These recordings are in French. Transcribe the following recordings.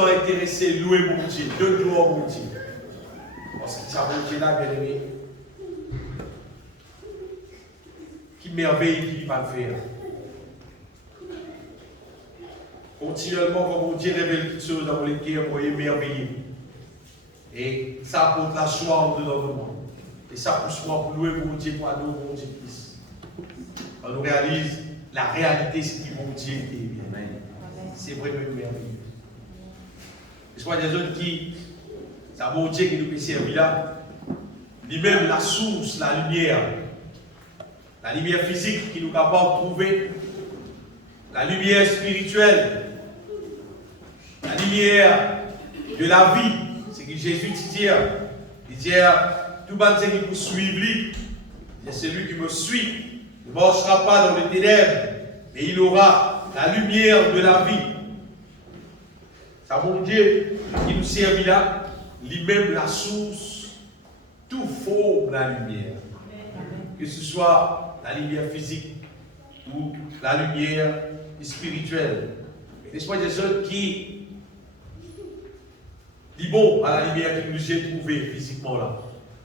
temps intéressé, louer mon Dieu, de gloire mon Dieu. Parce que ça, mon Dieu là, bien aimé, qui merveille qui va le faire. Continuellement, quand mon Dieu révèle toutes choses dans mon cœur, vous voyez merveilleux. Et ça apporte la joie en dedans de moi. Et ça pousse moi pour louer mon Dieu, pour adorer mon Dieu plus. On nous réalise la réalité, c'est qui mon Dieu est bien. C'est vraiment merveilleux. Et soit des autres qui, c'est un bon Dieu qui nous peut servir là. Lui-même, la source, la lumière physique qui nous capable de trouver, la lumière spirituelle, la lumière de la vie. C'est que Jésus dit, tout le monde qui vous suit, c'est celui qui me suit, ne marchera pas dans les ténèbres, mais il aura la lumière de la vie. C'est mon Dieu qui nous servit là, lui-même la source, tout forme la lumière. Que ce soit la lumière physique ou la lumière spirituelle. N'est-ce pas des autres qui disent bon à la lumière que nous avons trouvée physiquement là.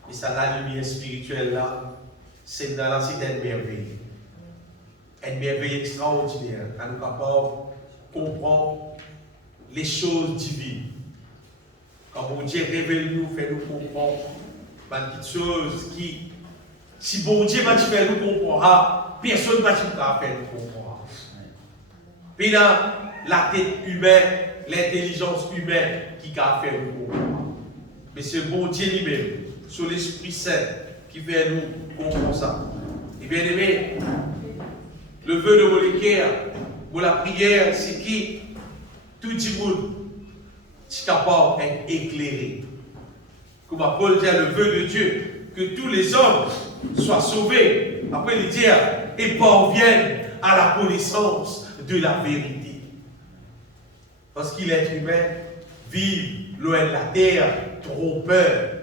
Et ça, la lumière spirituelle là, c'est une merveille. Une merveille extraordinaire. À nous capables de comprendre les choses divines. Quand mon Dieu révèle nous, fait nous comprendre des choses qui, si bon Dieu va te faire nous comprendre, personne ne va te faire nous comprendre. Puis là, la tête humaine, l'intelligence humaine qui va faire nous comprendre. Mais c'est bon Dieu lui-même, sur l'Esprit Saint, qui fait nous comprendre ça. Et bien aimé, le vœu de Molécaire, pour la prière, c'est qui tout le monde est capable d'être éclairé. Comme Paul dit, le vœu de Dieu, que tous les hommes soient sauvés. Après, il dit, et parviennent à la connaissance de la vérité. Parce qu'il est humain, vit loin de la terre, trompeur.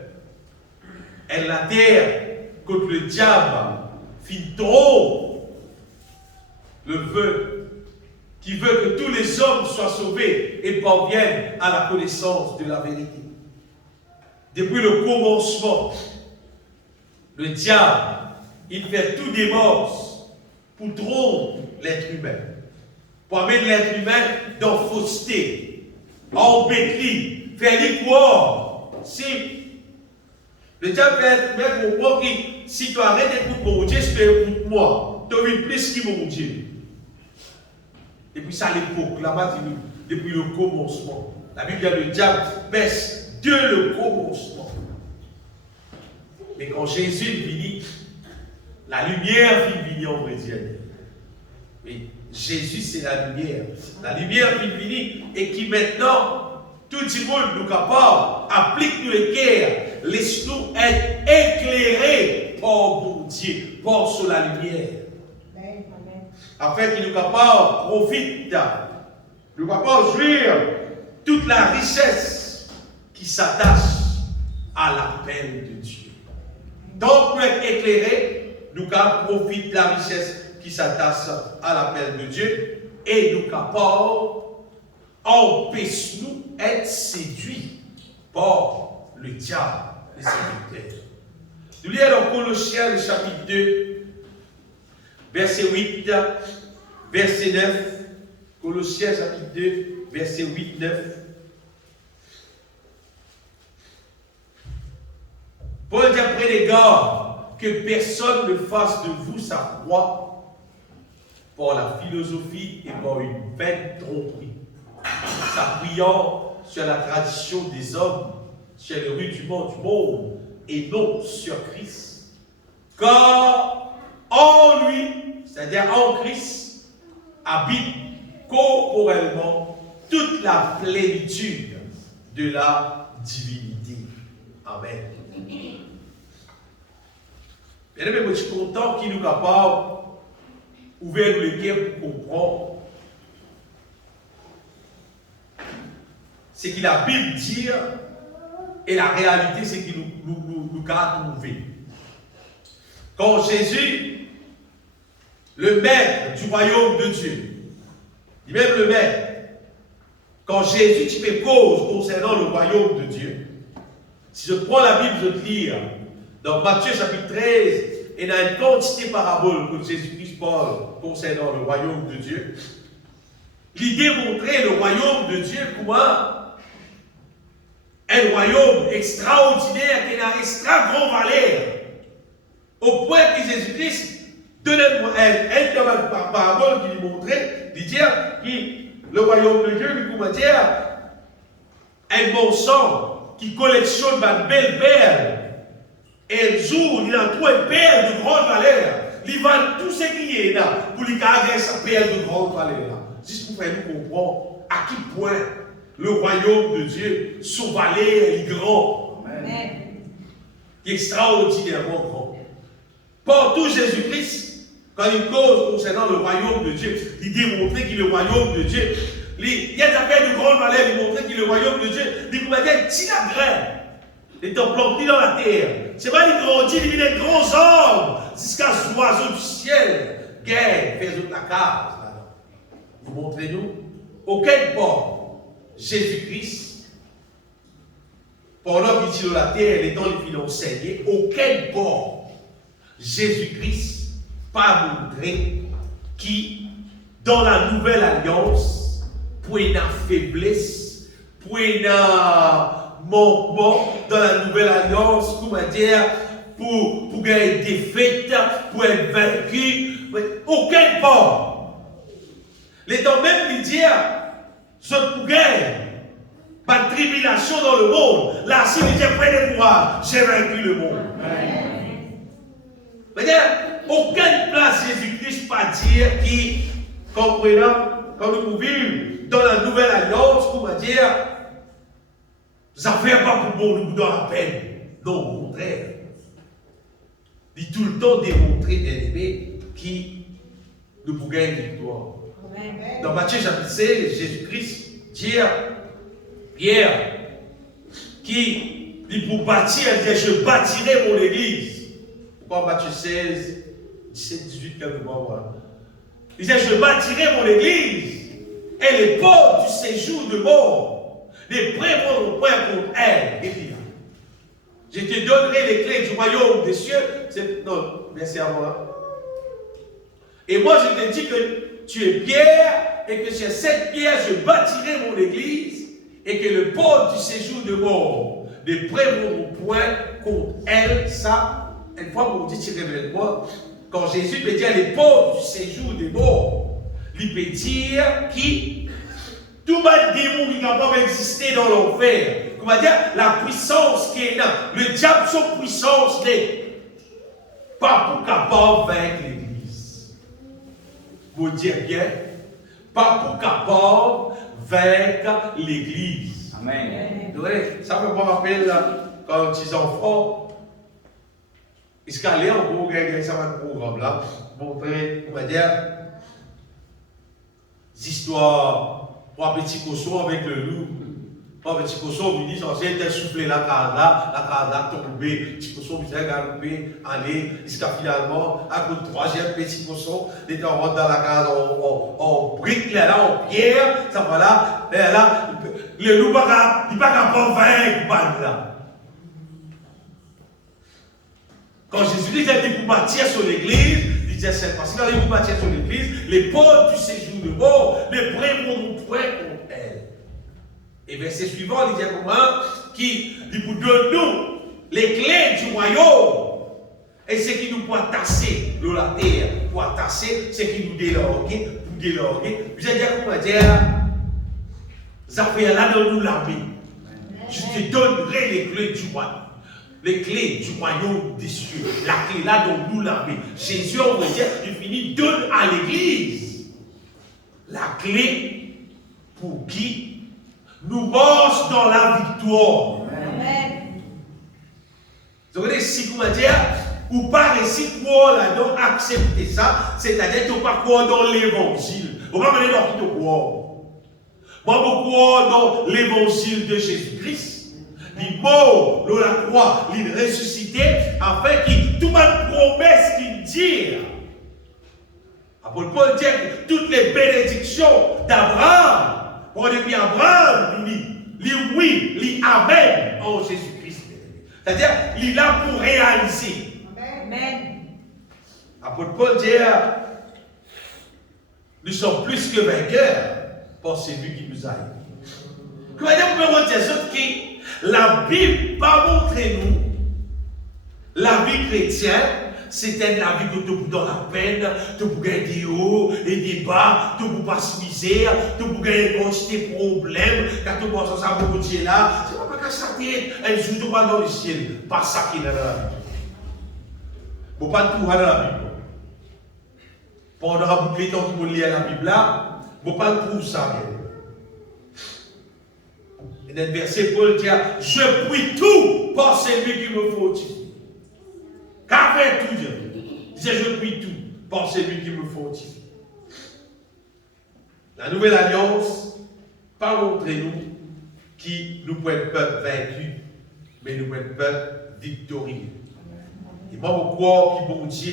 Et la terre, contre le diable, fit trop le vœu qui veut que tous les hommes soient sauvés et parviennent à la connaissance de la vérité. Depuis le commencement, le diable, il fait tout démence pour tromper l'être humain, pour amener l'être humain dans la fausseté, embêter, faire les croire. Si le diable fait l'être humain comprendre que si tu arrêtes d'écouter mon Dieu, si tu écoutes moi, tu vis plus que mon Dieu. Depuis ça, l'époque, là-bas, depuis le commencement. La Bible dit que le diable baisse de le commencement. Mais quand Jésus est venu, la lumière vient venir en vrai Dieu. Oui, Jésus, c'est la lumière. La lumière vient venir et qui maintenant, tout le monde nous capable, applique nous les cœurs, laisse-nous être éclairés par mon Dieu, par sur la lumière. Afin qu'il nous capable profite, nous capable jouir toute la richesse qui s'attache à l'appel de Dieu. Donc, pour être éclairé, nous capable profiter de la richesse qui s'attache à l'appel de Dieu et nous capable empêche-nous d'être séduits par le diable, les séducteurs. Nous lisons dans Colossiens, le chapitre 2. Verset 8, verset 9, Colossiens chapitre 2, verset 8, 9. Paul dit après les gars que personne ne fasse de vous sa proie par la philosophie et par une vaine tromperie, s'appuyant sur la tradition des hommes, sur le rudiment du monde et non sur Christ. Car en lui, c'est-à-dire en Christ, habite corporellement toute la plénitude de la divinité. Amen. Bien aimé, je suis content qu'il nous capable d'ouvrir le cœur pour comprendre ce que la Bible dit et la réalité, c'est qu'il nous a trouvé. Quand Jésus, le maître du royaume de Dieu, lui-même le maître, quand Jésus tu fais cause concernant le royaume de Dieu. Si je prends la Bible, je te lis dans Matthieu chapitre 13, il y a une quantité de paraboles que Jésus-Christ parle concernant le royaume de Dieu. L'idée montrer le royaume de Dieu comment un royaume extraordinaire qui a une extra grande valeur. Au point que Jésus-Christ donnait un parabole qui lui montrait, il dit que le royaume de Dieu, comment dire, un bon sang qui collectionne une belle perle. Et un jour, il a trouvé une perle de grande valeur. Il vend tout ce qui est là pour lui garder sa perle de grande valeur. Juste pour faire nous comprendre à quel point le royaume de Dieu, son valeur est grand. Amen. Il est extraordinairement grand. Partout Jésus-Christ, quand il cause concernant le royaume de Dieu, il démontrait qu'il est le royaume de Dieu. Il y a des affaires de grande valeur, il montrait qu'il est le royaume de Dieu. Il dit, si la graine est planté dans la terre, c'est pas qu'il grandit, il devient des grands hommes, jusqu'à ce oiseau du ciel, guerre, fait la case. Vous montrez-nous, auquel port Jésus-Christ, pendant qu'il est sur la terre, les temps les filles enseigné, auquel port Jésus-Christ pas montré qui, dans la nouvelle alliance, pour une faiblesse, pour une manquement dans la nouvelle alliance, comment dire, pour gagner une défaite, pour être vaincu, aucun port. Les temps même lui dire, je pour gagner, pas de tribulation dans le monde. Là, si il dit, prenez courage, j'ai vaincu le monde. C'est-à-dire, aucune place Jésus-Christ pas dire qui, comprenant, quand nous vivons dans la nouvelle alliance, comment dire, ça ne fait pas pour bon nous dans la peine. Non, au contraire. Il dit tout le temps démontrer des aimés qui nous pouvons gagner une victoire. Amen. Dans Matthieu chapitre 16, Jésus-Christ dit Pierre, qui dit pour bâtir, il dit je bâtirai mon église. Pourquoi Matthieu 16, 17, 18, quelque part, voilà. Il dit je bâtirai mon église et les portes du séjour de mort ne prévaudront point contre elle. Et puis, je te donnerai les clés du royaume des cieux. Non, merci à moi. Et moi, je te dis que tu es Pierre et que sur cette pierre, je bâtirai mon église et que le port du séjour de mort ne prévaudront point contre elle. Ça, une fois qu'on dit, tu révèles moi, quand Jésus peut dire les ports du séjour de mort, il peut dire qui tout le démon qui n'a pas existé dans l'enfer. Comment dire la puissance qui est là. Le diable, son puissance n'est pas pour capable de vaincre l'église. Vous dire bien, pas pour capable de vaincre l'église. Amen. Ça me rappelle quand les enfants, ils se calaient en gros, ça va le programme là, montrer, on va dire, des histoires. Trois petits cochons avec le loup. Trois petits cochons, ils disent, j'ai été soufflé la case là tombée. Petit cochon, ils ont galopé, aller, jusqu'à finalement, à coup de troisième petit cochon, il était en rentre dans la case en brique, là, en pierre, ça va là, le loup, il n'est pas capable de vaincre, là. Quand Jésus dit qu'il pour bâtir sur l'église, il disait c'est parce que quand il pour bâtir sur l'église, les portes du séjour de mort ne prévaudront point contre elle. Et verset suivant, il dit comment qui vous donne nous les clés du royaume. Et ce qui nous peut tasser de la terre, pour tasser, ce qui nous délorguer, pour délorguer. Vous allez dire comment dire, ça fait là dans nous l'armée. Je te donnerai les clés du royaume. Les clés du royaume des cieux. La clé là dont nous l'armée. Jésus, on va dire, il finit, donne à l'église la clé pour qui nous marche dans la victoire. Amen. Donc, si vous dire, ou pas réussir quoi là-dedans, accepter ça, c'est-à-dire que vous pas quoi dans l'évangile. Vous ne pouvez pas dans qui vous croire. Moi, vous croire dans l'évangile de Jésus-Christ. Il est mort dans la croix, il est ressuscité, afin qu'il tout ma promesse qu'il dit. Apôtre Paul dit que toutes les bénédictions d'Abraham Pour depuis Abraham, il dit oui, il dit amen en Jésus-Christ. C'est-à-dire, il est là pour réaliser. Amen. Apôtre Paul dit, nous sommes plus que vainqueurs par celui qui nous a aimés. Comment dire, on peut retenir ça que la Bible va montrer nous la vie chrétienne, c'était la vie que tu dans la peine, tu peux gagner des hauts et des bas, tu peux pas se misère, tu peux gagner quantité de problèmes, quand tu penses à ça, beaucoup de Dieu là, c'est pas parce que ça t'aide, un jour tu vas dans le ciel, pas ça qui est dans la Bible. Faut pas tout dans la Bible. Pendant la boucle temps que vous lisez la Bible là, faut pas tout ça. Et dans le verset, Paul dit, je prie tout par celui qui me fortifie. Qu'a fait tout Dieu? Il disait, je prie tout par celui qui me fortifie. La nouvelle alliance, pas montrer nous qui nous pouvons être peuple vaincu, mais nous pouvons être peuple victorieux. Et moi, je crois qu'il bon Dieu,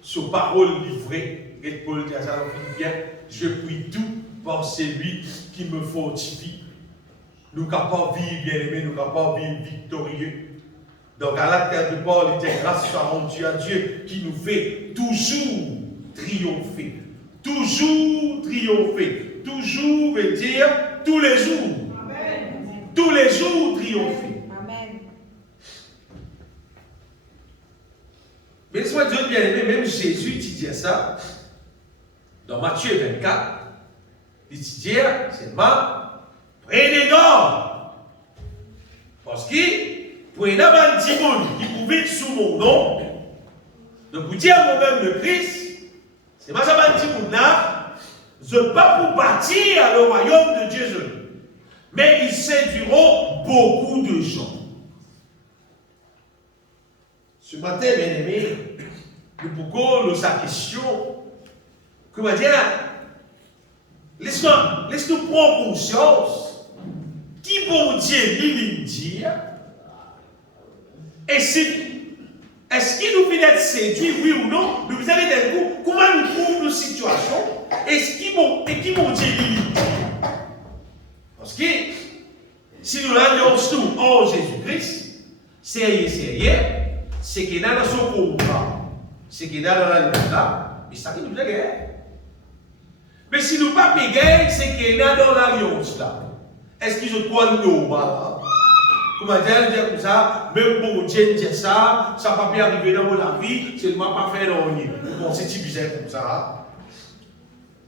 sur parole livrée, et Paul dit à ça dans Philippiens, je prie tout par celui qui me fortifie. Nous sommes capables de vivre bien aimés, nous sommes capables de vivre victorieux. Donc, à l'acte de Paul, il dit grâce soit rendue à Dieu qui nous fait toujours triompher. Toujours triompher. Toujours veut dire tous les jours. Amen. Tous les jours triompher. Amen. Mais soit Dieu bien aimé, même Jésus disait ça. Dans Matthieu 24, il dit c'est ma prenez garde. Parce que pour un petit monde qui pouvait sous mon nom, de vous dire moi-même le Christ, c'est pas ça petit monde là, je ne pas pour bâtir le royaume de Dieu, mais ils séduiront beaucoup de gens. Ce matin, bien aimé, nous pouvons nous la question, comment dire, laisse-nous prendre conscience qui bon Dieu lui dit. Et si, est-ce qu'il nous fait être séduit, oui ou non? Nous vous avez des coups, comment nous trouvons nos situations? Et qui bon Dieu lui dit? Parce que si nous l'allions tout en Jésus-Christ, c'est qu'il y a dans son contrat, c'est qu'il y a dans l'alliance là, mais ça qui nous a gagné. Mais si nous ne pas gagner, c'est qu'il y a dans l'alliance là. Est-ce qu'ils ont quoi de normal? Comment dire comme ça, même bon Dieu dit ça, ça ne va pas arriver dans la vie, c'est ne va pas faire dans le bon, c'est bizarre comme ça.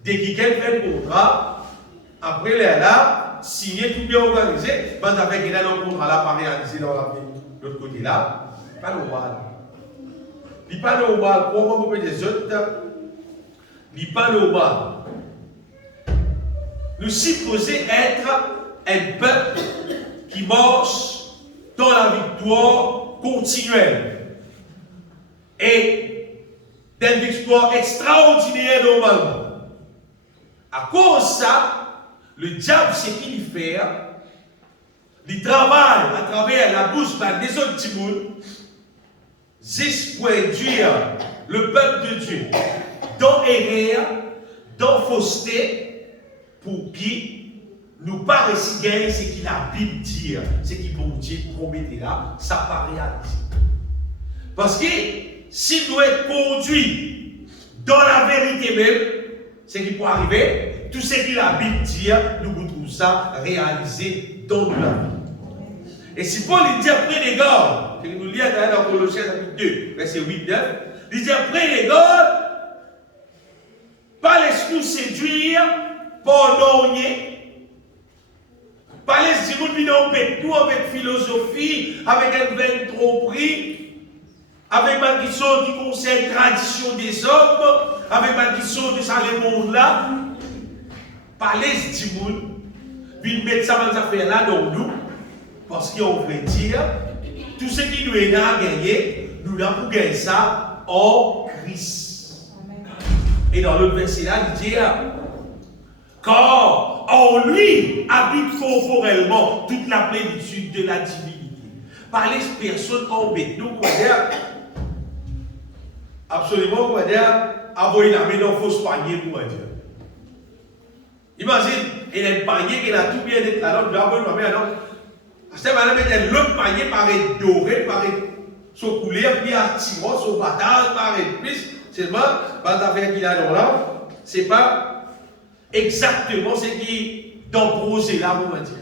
Dès qu'il fait le contrat, après là, signé tout bien organisé, quand avec il a le contrat là, pas réalisé dans la vie, de l'autre côté là, pas normal. Il n'est pas normal, comment vous pouvez des autres, il n'est pas normal. Nous supposons être un peuple qui marche dans la victoire continuelle et d'une victoire extraordinaire normalement. À cause de ça, le diable, c'est qu'il fait, il travaille à travers la bouche des autres petits monde, juste pour induire le peuple de Dieu dans erreur, dans fausseté, pour qui nous paraissons gagner ce qu'il a Bible dire, ce qu'il bon Dieu promet là, ça pas réalisé. Parce que si nous être conduits dans la vérité même, ce qui peut arriver, tout ce qu'il a Bible dire, nous trouvons ça réalisé dans la vie. Et si Paul dit après les gars, que nous lisons dans Colossiens chapitre 2, verset 8-9, il dit après les gars, pas laisse-nous séduire par l'ornier. Pas laisse nous nous avec philosophie, avec un vin trop pris, avec ma question qui concerne la tradition des hommes, avec ma question de ça le monde là. Pas laisse nous mettre ça dans affaires là dans nous, parce qu'on veut dire, tout ce qui nous est à gagner, nous avons pour gagner ça en Christ. Amen. Et dans l'autre verset là, il dit, car en lui habite corporellement toute la plénitude de la divinité. Par les personnes embêtées, nous, on va dire, absolument, on va dire, avoir la main dans fausse panier, on va dire. Imagine, il y a un panier qui a tout bien déclaré, c'est madame, l'autre panier paraît doré, paraît son couleur, puis à tiroir, son bâtard, paraît plus. Seulement, pas d'affaire qu'il a dans là, c'est pas exactement ce qui d'embrosé là, on va dire.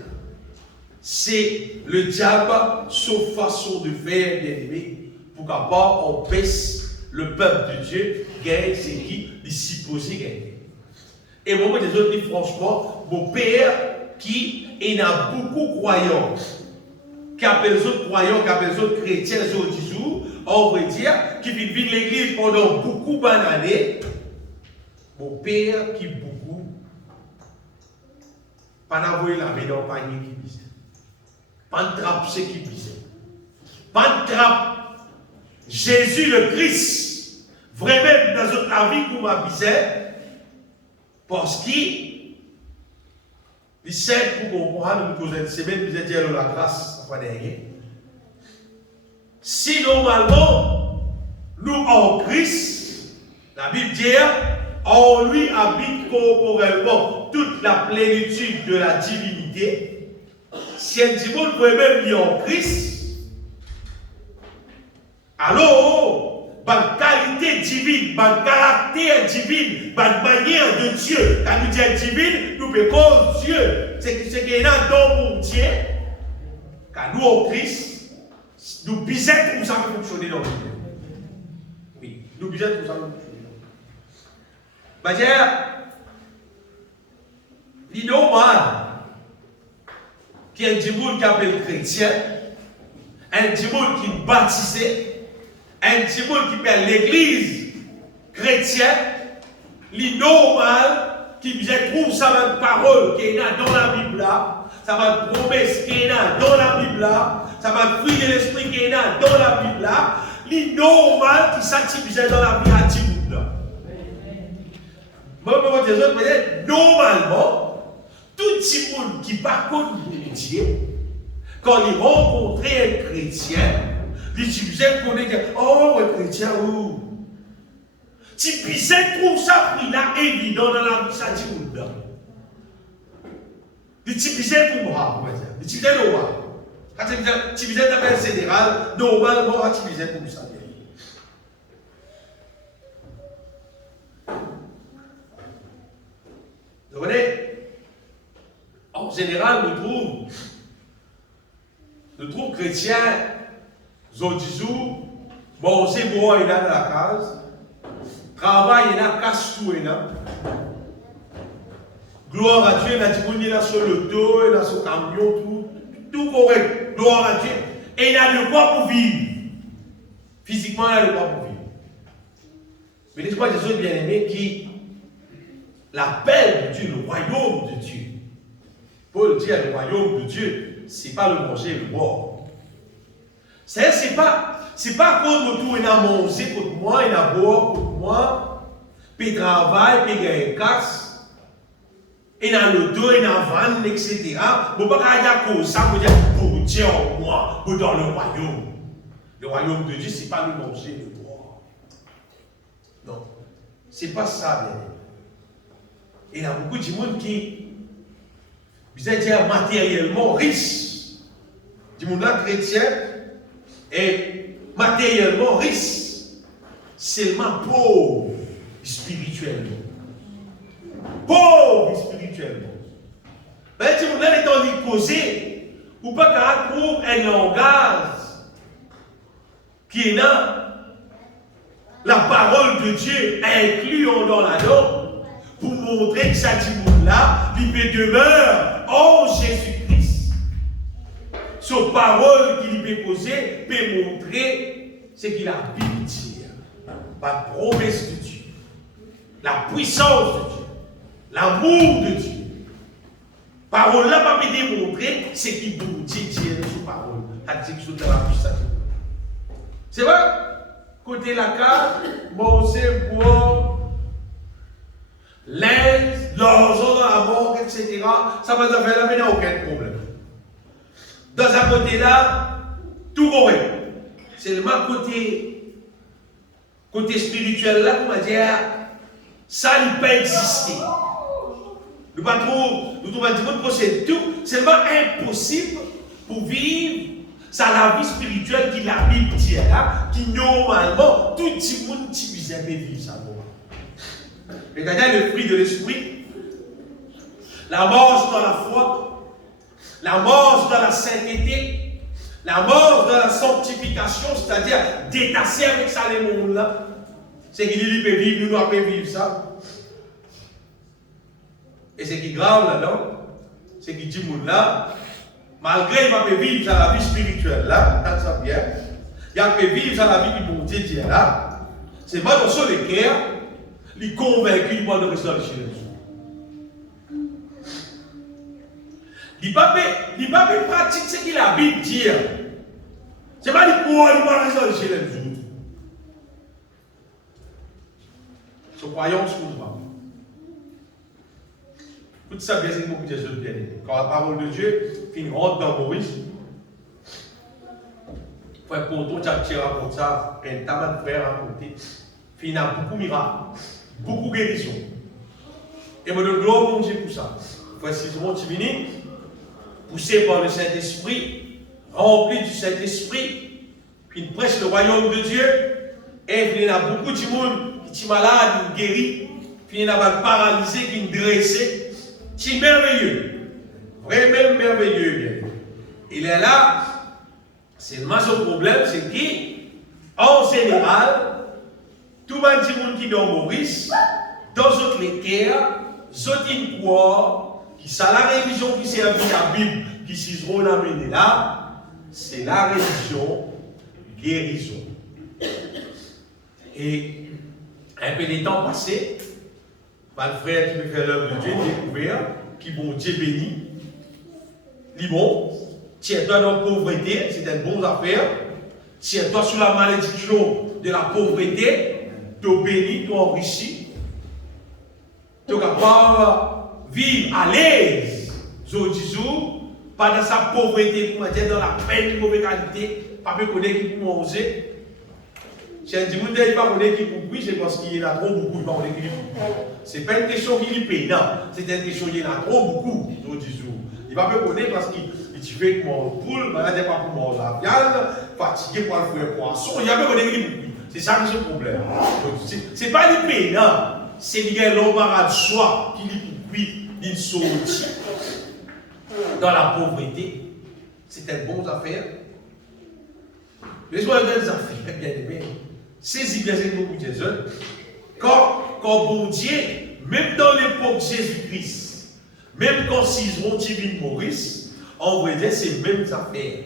C'est le diable, sa façon de faire, bien aimé, pour qu'après on baisse le peuple de Dieu, gagne ce qui est supposé gagner. Et moi, des autres, franchement, mon père qui en a beaucoup de croyants, qui appelle les autres croyants, qui appelle les autres chrétiens, les autres jours, on va dire, qui vivent l'église pendant beaucoup d'années. Mon père qui beaucoup, pas d'envoyer la main dans le panier qui disait. Pas de trappe, c'est qui disait. Pas de trappe. Jésus le Christ, vraiment dans notre vie, comme m'avisait, parce qu'il sait pour comprendre, nous causons une semaine, nous étions la grâce, la fois dernière. Si normalement, nous en Christ, la Bible dit, en lui habite corporellement toute la plénitude de la divinité. Si un dimanche peut même lire en Christ, alors, par qualité divine, par caractère divin, par manière de Dieu, quand nous disons divine, nous pouvons Dieu. C'est ce qu'il y a dans mon Dieu, quand nous en Christ, nous bisons comme ça fonctionner dans le monde. Oui, nous bisons comme ça fonctionner. C'est-à-dire, il est normal qu'il y ait un dimanche qui appelle chrétien, un dimanche qui est baptisé, un dimanche qui perd l'église chrétienne, il est normal qu'il trouve ça va une parole qui est dans la Bible là, ça va une promesse qui est dans la Bible là, ça va un fruit de l'esprit qui est dans la Bible là, il est normal qu'il s'active dans la vie à Timoun là. Moi, des autres, normalement, tout Timoun qui par contre Dieu, quand il rencontrait un chrétien, il disait qu'on est oh, un chrétien, où? Tu pisais, trouve ça pris là, évident dans la vie, ça dit où? Il pisait pour moi, il pisait le roi. Quand tu pisais dans le fédéral, normalement, tu pisais comme ça. Vous voyez, en général, nous trouvons chrétiens, Zodizou, manger bon, il a dans la case, travail, il a casse tout, il a. Gloire à Dieu, il a dit qu'on est là sur le dos, il a sur le camion, tout correct. Gloire à Dieu. Et il a de quoi pour vivre. Physiquement, il a de quoi pour vivre. Mais laisse-moi des autres bien-aimés qui l'appel de Dieu, le royaume de Dieu. Paul dit le royaume de Dieu, ce n'est pas le manger et le boire. C'est pas quand nous il a mangé pour moi, il a boire pour moi, puis travail, puis il casse, il a le dos, il a vanne, etc. Bon, pas dire comme ça, pour Dieu en moi, ou dans le royaume. Le royaume de Dieu, ce n'est pas le manger et le boire. Non, ce n'est pas ça, bien. Il y a beaucoup de monde qui, vous êtes dire matériellement riche. Du monde là chrétien est matériellement riche, seulement pauvre spirituellement. Pauvre spirituellement. Ben, du monde là est en train de causer, ou pas qu'à trouver un langage qui est là, la parole de Dieu incluant dans la norme. Pour montrer que ça dit là, il demeure en Jésus-Christ. Son parole qu'il peut poser peut montrer ce qu'il a pu dire. La promesse de Dieu, la puissance de Dieu, l'amour de Dieu. Parole là va peut démontrer ce qu'il vous dit dans son parole. C'est la puissance. C'est vrai? Côté la carte, Mose, bois, l'aise, l'argent dans la banque, etc. Ça va faire là, mais il n'y a aucun problème. Dans un côté-là, tout correct. C'est le même côté spirituel là, on va dire, ça ne peut pas exister. Nous trouvons du monde possède tout. C'est pas impossible pour vivre ça la vie spirituelle qui la Bible dit là, qui normalement tout le monde qui vient vivre ça. Regardez le fruit de l'esprit, la marche dans la foi, la marche dans la sainteté, la marche dans la sanctification, c'est-à-dire détacher avec ça les mondes là. C'est qu'il lui peut vivre, nous ne pouvons pas vivre ça. Et ce qui est grave là-dedans, c'est qu'il dit monde là, malgré qu'il va vivre dans la vie spirituelle là, quand ça vient, il va vivre dans la vie qui bon Dieu là, c'est pas dans son cœur, il est convaincu qu'il va de rester chez nous. Il ne va pas pratiquer ce que la Bible dit. C'est pas du pouvoir, il va rester chez les autres. Ce croyant se trouve pas. Tout ça, bien, c'est beaucoup de choses bien. Quand la parole de Dieu finit rentre dans Maurice, il faut pour tout tu racontes ça, un tabac de fer raconté. Il y a beaucoup de miracles, beaucoup de guérisons. Et me donne gloire mon Dieu pour ça. Précisément, tu viens, poussé par le Saint-Esprit, rempli du Saint-Esprit, puis il prêche le royaume de Dieu, et il y a beaucoup de monde qui est malade, qui guérit, puis il y a un paralysé qui est dressé. C'est merveilleux, vraiment merveilleux. Il est là, c'est le seul problème, c'est qu'en général, tout le monde qui est dans Maurice, dans d'autres cœurs, d'autres croient, qui sont la religion qui sert la Bible, qui s'ont amenés là, c'est la religion guérison. Et un peu de temps passé, le frère qui me fait l'œuvre de Dieu, découvert, qui bon Dieu béni, il bon, tiens-toi dans la pauvreté, c'est une bonne affaire, tiens-toi sous la malédiction de la pauvreté, tu béni, tu enrichi, tu es capable de vivre à l'aise, jour du jour, pas dans sa pauvreté, pour dire dans la peine de mauvaise qualité, pas me connaître qui peut manger. Si un dimanche, il ne va pas connaître qui peut c'est parce qu'il a trop beaucoup, il ne va pas connaître qui peut. Ce n'est pas une question qu'il paye, non. C'est une question qu'il a trop beaucoup, jour du jour. Il ne va pas connaître parce qu'il fait que mon poule, il ne va pas pour manger la viande, fatigué pour le faire poisson, il ne va pas connaître qui peut. C'est ça qui est le problème. Ce n'est pas le pays, non. C'est l'embarras de soi qui lui d'une sortie dans la pauvreté. C'est une bonne affaire. Les joyeuses affaires, bien aimé. Saisis bien ces beaucoup de jeunes. Quand bon Dieu, même dans l'époque de Jésus-Christ, même quand ils ont tiré Maurice, on va dire ces mêmes affaires.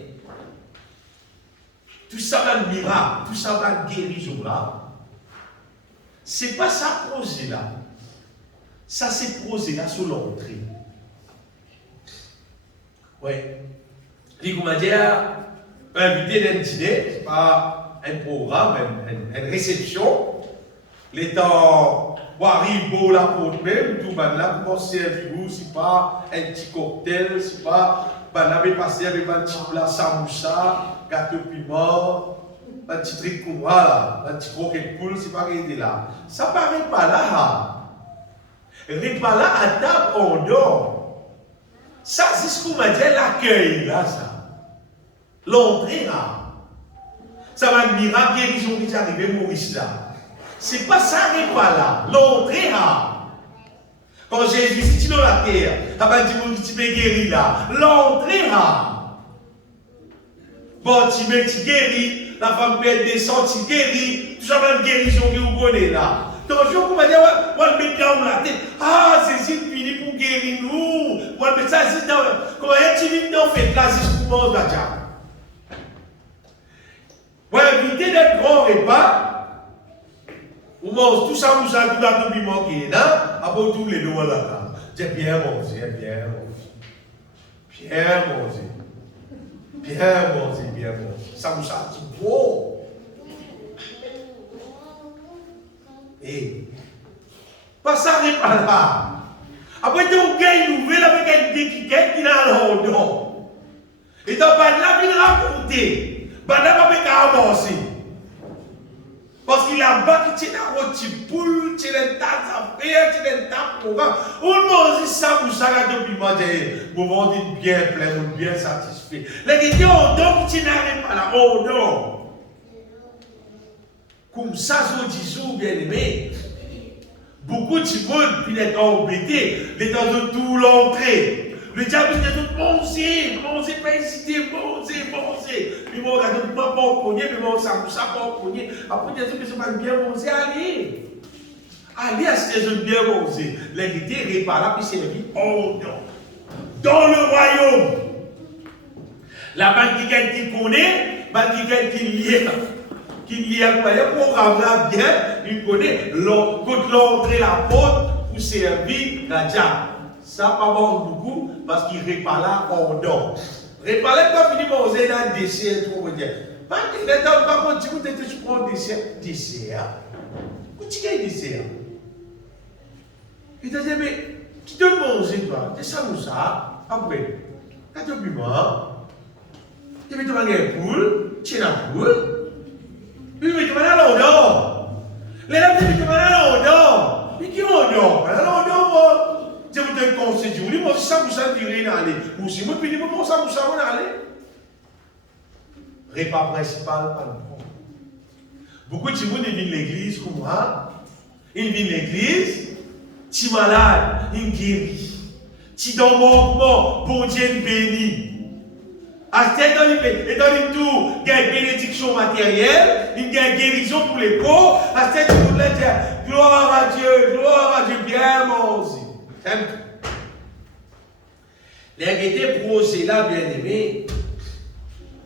Tout ça va le miracle, tout ça va le guérison là. C'est pas ça projet là. Ça c'est projet là sur l'entrée. Oui. Il m'a dit, invité d'un dîner, c'est pas un programme, une réception. Les temps où arrive beau la côte même, tout le monde là, pour servir vous, c'est pas un petit cocktail, c'est pas, là, mais passer avec un petit plat samoussa, gâteau piment, un petit truc comme voilà, un petit croquet de poule, c'est pas rien là. Ça paraît pas là. Il pas là à table en dehors. Ça, c'est ce qu'on m'a dit, l'accueil là, ça. L'entrée là. Ça va être miracle, guérison qui est arrivé Maurice là. C'est pas ça n'est pas là. L'entrée là. Quand Jésus est dans la terre, ça va dire que tu peux guérir là. L'entrée là. Bon, tu guéris, la femme peut descendre, tu guéris, tout ça va être guérison que vous connaissez là. Donc, je vais dire, on va mettre dans la tête. Ah, c'est fini pour guérir nous. On va mettre ça dans. Comment est-ce que tu viens dans fait là, c'est pour manger là. Pour éviter d'être grand repas, on mange tout ça, tout va tout manquer. Après, tous les deux là. J'ai bien mangé, bien mangé. Bien mangé. Ça, c'est beau. Et, pas ça n'est pas là. Après, tu as une nouvelle avec un déquiquet qui n'a pas de nom. Et tu as pas de la vie racontée. Bah, n'a pas pu avancer. Parce qu'il a battu un petit poule, tu l'as affaire, tu l'as programme. On mange ça pour ça, depuis manger. Vous vendez bien plein, bien satisfait. Les gens, donc, tu n'arrives pas là. Oh non. Comme ça, je dis, bien aimé. Beaucoup de monde, puis d'être embêté, d'être dans tout l'entrée. Le diable dit tout manger, pas hésiter, manger. Puis mon gars, tout pas cogner, puis mon ça pas cogner. Après, il dit que c'est pas bien manger, allez. Allez à ces jeunes bien manger. L'invité répare là, puis c'est vie. Oh non. Dans le royaume, la banque qui connaît, banque qui lie. Qui lie à quoi? Le programme là, bien, il connaît l'entrée, la porte pour servir la diable. Ça pas bon beaucoup parce qu'il répare là en dort. Répare là pas fini manger dans le dessert, trop dire. Par contre, tu prends dessert. Dessert? Où tu as dessert? Il t'a dit, mais tu dois manger toi. C'est ça ou ça? Après, quand tu as bu moi, tu mets ton bagage poule, tu es la poule. Puis tu mets ton bagage en dort. Les dames, tu mets ton bagage en dort. Mais qui en dort? En dort, moi. Je vous donne un conseil, je vous dis, moi, ça vous a tiré d'aller. Ou si vous dites, moi, ça vous a d'aller. Repas principal, pas le problème. Beaucoup de gens viennent de l'église comme moi. Ils viennent de l'église, tu es malade, ils guéris. Tu es dans mon manquement, bon Dieu béni. À cette dans le tout, il y a une bénédiction matérielle, il y a une guérison pour les pauvres. À cette vous voulez dire, gloire à Dieu, bien manger. Les guettés prosés là, bien aimé,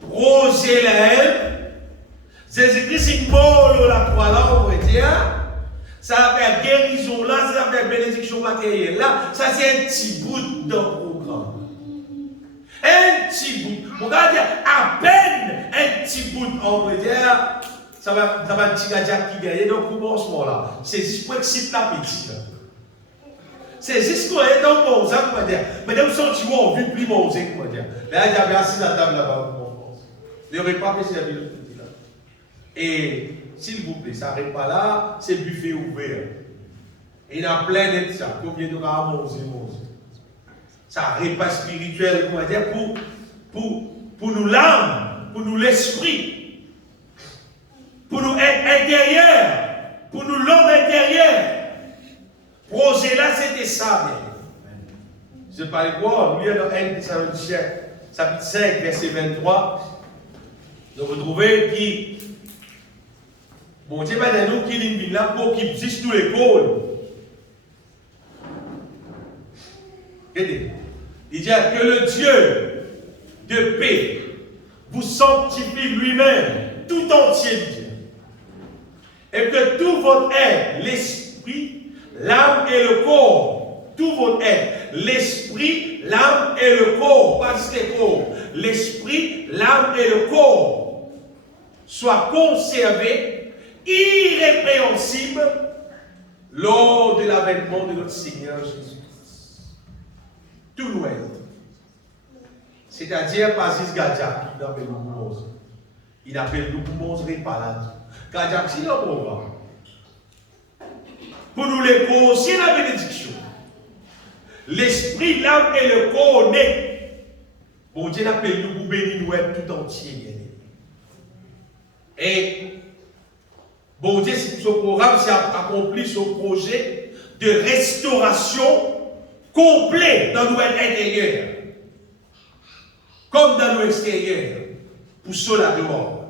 prosés là, Jésus-Christ est mort la croix là, on va dire. Ça va faire guérison là, ça va faire bénédiction matérielle là. Ça c'est un petit bout d'un programme. Un petit bout. On va dire à peine un petit bout, on va dire. Ça va un petit gars qui gagne dans le commencement là. C'est juste pour exciter l'appétit là. C'est juste qu'on est dans le bon, ça veut dire. Mais dans le sentiment, on vit plus bon, c'est quoi dire. Là, il y avait assis à la table là-bas, le repas peut servir le petit là. Et s'il vous plaît, ça n'arrête pas là, c'est buffet ouvert. Et il y a plein de ça. Combien de gens manger. Ça repas spirituel, comment dire, pour nous l'âme, pour nous l'esprit, pour nous être intérieur, pour nous l'homme intérieur. Projet là, c'était ça. Je parle quoi? Nous lisons dans 1 Thessaloniciens, chapitre 5, verset 23. Nous retrouvons qui, bon Dieu va nous qui dit là pour qu'il puisse nous les cônes. Il dit que le Dieu de paix vous sanctifie lui-même, tout entier, et que tout votre être, l'esprit, l'âme et le corps, tout votre être, l'esprit, l'âme et le corps, pas juste le corps, l'esprit, l'âme et le corps, soient conservés irrépréhensibles lors de l'avènement de notre Seigneur Jésus-Christ. Tout nous est. C'est-à-dire, pas juste Gadja, il appelle nous Mose. Il appelle nous Mose Répalade. Gadja, c'est le programme. Pour nous les causer la bénédiction. L'esprit, l'âme et le corps naît. Bon Dieu appelle nous pour bénir nous être tout entier. Et bon Dieu, ce programme s'est accompli ce projet de restauration complet dans notre intérieur. Comme dans notre extérieur. Pour cela dehors.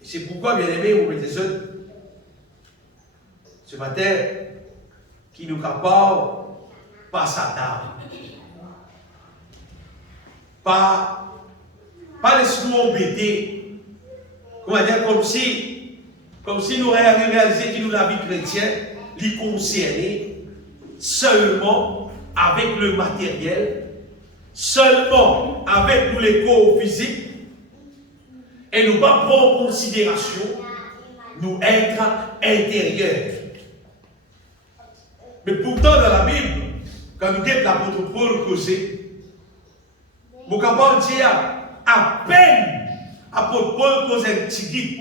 Et c'est pourquoi, bien aimé, vous mettez ce matin, qui nous capable, pas sa table. Pas laisse-nous embêter. Comment dire, comme si nous réalisions que nous, la vie chrétienne, les concerner seulement avec le matériel, seulement avec nous les corps physiques, et nous pas prendre en considération nous être intérieurs. Mais pourtant, dans la Bible, quand nous guettons l'apôtre Paul causé, nous capable de dire à peine apôtre Paul cause un petit guide,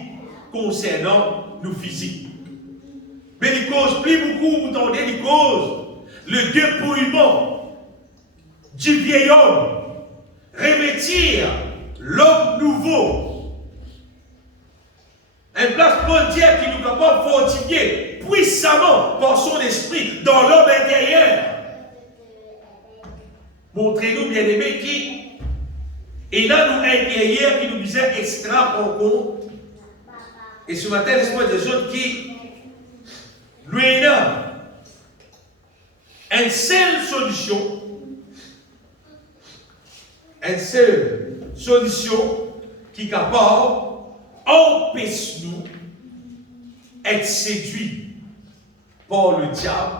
concernant nous physiques. Mais il cause plus beaucoup, vous entendez, il cause le dépouillement du vieil homme, revêtir l'homme nouveau. Un place Paul dit qui nous capable de fortifier puissamment par son esprit dans l'homme intérieur. Montrez-nous, bien-aimés, qui est là, nous intérieur, qui nous disait extra en compte. Et ce matin, laisse-moi des autres qui nous est là. Une seule solution qui est capable d'empêcher nous d'être séduits par le diable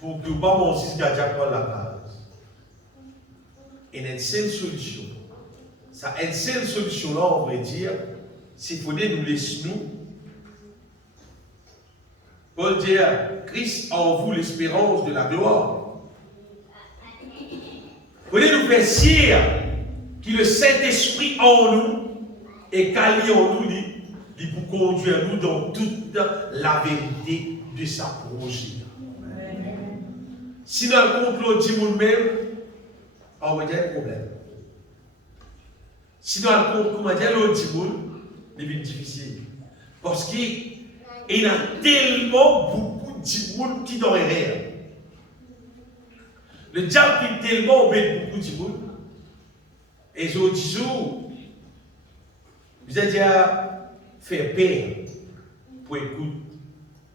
pour que nous ne pas manger ce diable dans la base. Et une seule solution. Ça, une seule solution là, on va dire, c'est qu'il faut nous laisser nous. Paul dit, Christ a en vous l'espérance de la gloire. Vous voulez nous faire sire que le Saint-Esprit en nous et qu'Ali en nous, il vous conduire nous dans toute la vérité de sa projet. Si nous avons complot nous-mêmes, on va dire un problème. Si nous avons comment dire l'autre c'est difficile. Parce qu'il y a tellement beaucoup de monde qui n'ont rien. Le diable qui tellement embête beaucoup de monde. Et je dis toujours, vous avez déjà fait peur pour écouter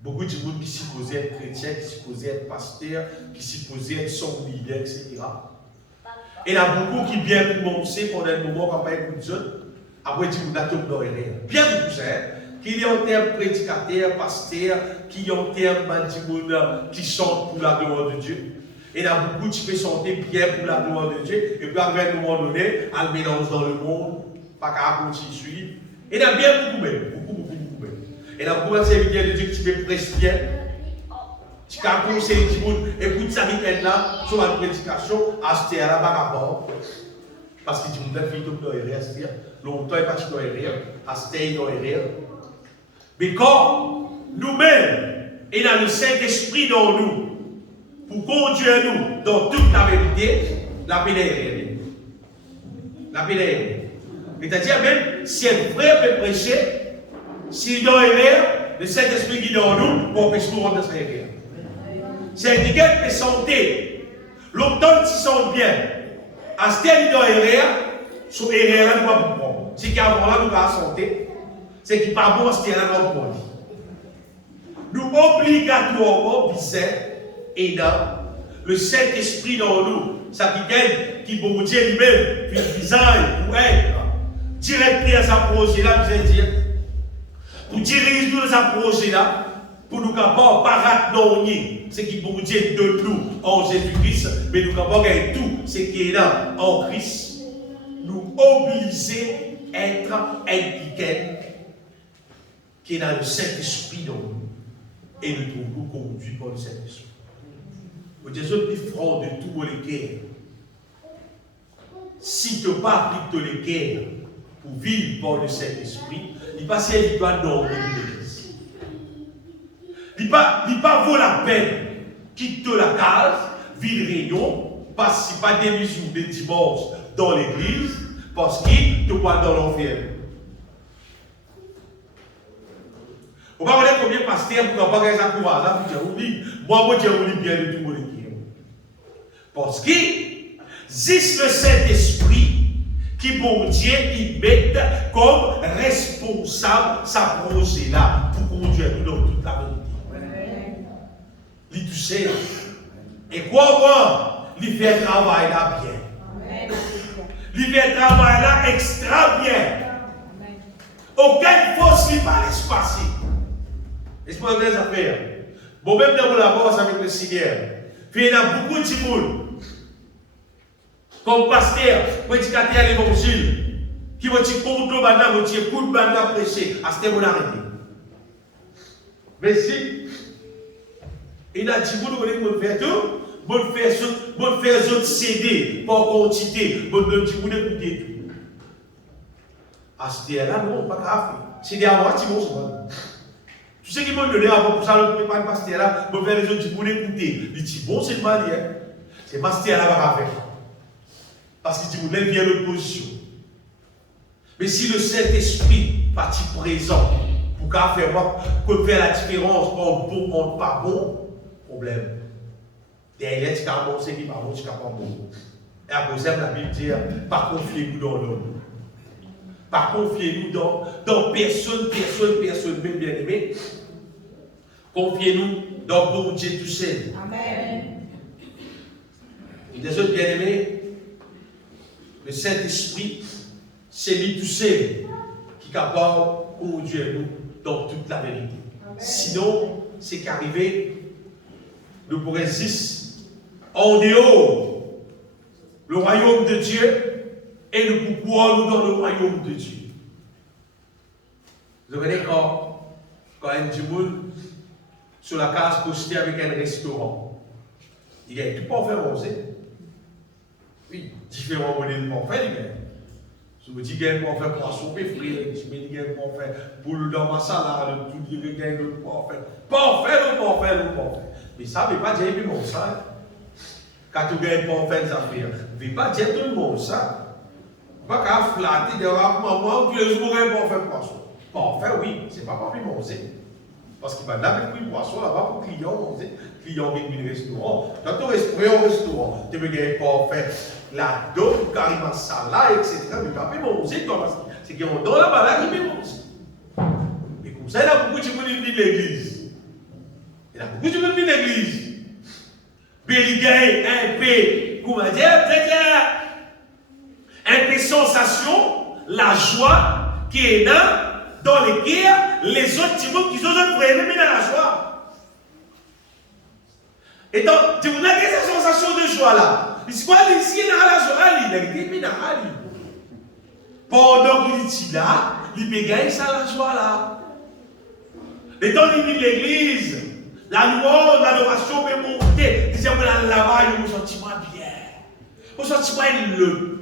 beaucoup de monde qui supposait être chrétien, qui supposait être pasteur, qui supposait être son leader, etc. Et il y a beaucoup qui viennent pour m'annoncer pendant un moment quand pas écouter eux. Après, tu m'as tout dans rien. Bien beaucoup, qui est en termes prédicateurs, pasteurs, qui est en termes qui chantent pour la gloire de Dieu. Et il y a beaucoup qui peuvent chanter bien pour la gloire de Dieu. Et puis, à un moment donné, elle mélange dans le monde, pas qu'à continuer. Et il y a bien beaucoup même. Beaucoup même. Et il y a beaucoup de serviteurs de Dieu qui peuvent prêcher bien. Tu as conseillé du monde, écoute ça là sur la prédication, acheter à la barre parce que tu me dis que tu dois rien, c'est-à-dire, longtemps, il pas tu dois rien, acheter, il doit rien. Mais quand nous-mêmes, il y a le Saint-Esprit dans nous, pour conduire nous dans toute la vérité, la paix est réelle. La paix est réelle. C'est-à-dire, même si un frère peut prêcher, s'il doit rien, le Saint-Esprit qui est dans nous, pour empêcher nous de rentrer dans ce rien. C'est un dégât de santé. Longtemps, ils sont bien. À ce temps, ils doivent errer. Sur errer, là, nous ne prendre. C'est qu'avant là, nous avons santé. C'est qu'il n'est pas bon à ce temps, là, nous prendre. Nous, obligatoirement, et là, le Saint-Esprit dans nous, ça qui gagne, qui pour Dieu lui-même, puis le visage, pour être directeur à sa projet là, vous allez dire, pour diriger nous dans sa projet là, pour nous capables pas rater ce qui pour Dieu de nous en Jésus-Christ, mais nous capables gagner tout ce qui est là en Christ, nous obliger à être impliqués qui est dans le Saint-Esprit dans nous et nous conduit par le Saint-Esprit. Vous dites, je suis franc de tout le cœur. Si tu n'as pas appliqué le cœur pour vivre par le Saint-Esprit, il passe à l'histoire dans l'église. Il ne pas vaut la peine quitter la case, ville réunion, participer à des missions de dimanche dans l'église, parce qu'il ne pas dans l'enfer. On va voir combien de pasteurs pour ne pas gagner sa courage. Là, vous dites, moi, je dis bien de tout le monde. Parce que, c'est le Saint-Esprit qui, bon Dieu, il met comme responsable sa projet là pour conduire nous dans toute la vérité. Il tu sais. Et quoi, moi, il fait un travail là bien. Il fait un travail là extra bien. Aucune force n'est pas laisse passer. Est-ce que vous avez des affaires? Bon, même dans la bosse avec le Seigneur. Puis il y a beaucoup de monde. Comme pasteur, prédicateur à l'évangile, qui va dire contre le bandit, va dire coup de bandit prêcher, à ce moment arrêté. Mais si, il a dit, vous faire tout, vous faire autres CD, par quantité, vous dire, vous écoutez tout. À ce moment-là, non, pas grave. c'est des avoirs qui vont se vendre. Tu sais qu'ils m'ont donné avant pour ça, le pasteur là, pour faire les autres pour l'écouter. Il dit bon, c'est une manière. C'est pasteur là va avec. Parce qu'il dit vous n'êtes bien l'autre position. Mais si le Saint-Esprit partit présent pour faire la différence entre bon et pas bon, problème. Derrière, tu as bon, c'est qui pas bon, tu n'as pas bon. Et après ça, la Bible dit pas confiez-vous dans l'homme. Pas confiez-nous dans personne, même bien aimé. Confiez-nous dans bon Dieu tout seul. Amen. Les autres bien-aimés, le Saint-Esprit, c'est lui tout seul qui est capable de conduire nous dans toute la vérité. Amen. Sinon, c'est qu'arriver, nous pourrions exister en dehors le royaume de Dieu et nous pouvons nous dans le royaume de Dieu. Vous savez quand un monde sur la case postée avec un restaurant, il y a tout pour faire manger. Oui, différents modèles pour faire, il y a. Je vous dis qu'il y a pour faire poisson péfré, je me dis qu'il y a pour faire boule dans ma salade, tout le monde a d'autres pour faire. Pour faire. Mais ça ne veut pas dire que mon ça. Quand tu gagnes pour faire des affaires, ne veut pas dire tout le monde ça. Pas qu'à flatter de maman qui les ouvriers pour faire poisson. Pour faire, oui, c'est pas pour manger. Parce qu'il va d'abord pris poisson là-bas pour client manger. Client vient du restaurant. Dans ton restaurant, tu veux gagner pour faire la dope, carrément salade, etc. Mais tu peux manger, c'est qu'on donne la balade qui peut manger. Mais comme ça, il y a beaucoup de gens qui viennent de l'église. Il y a beaucoup de gens qui viennent de l'église. Mais il gagne un peu, comment dire, peut-être un peu sensation, la joie qui est là, dans les guerres, les autres petits mots qui sont pour aimer dans la joie. Et donc, tu as cette sensation de joie là. Il se passe ici dans la joie, il est dans la joie. Pendant qu'il est là, il peut gagner ça la joie là. Et dans l'église, la louange, l'adoration peut monter. Il dit, là-bas, il me sentiment bien. Au sentiment, il le.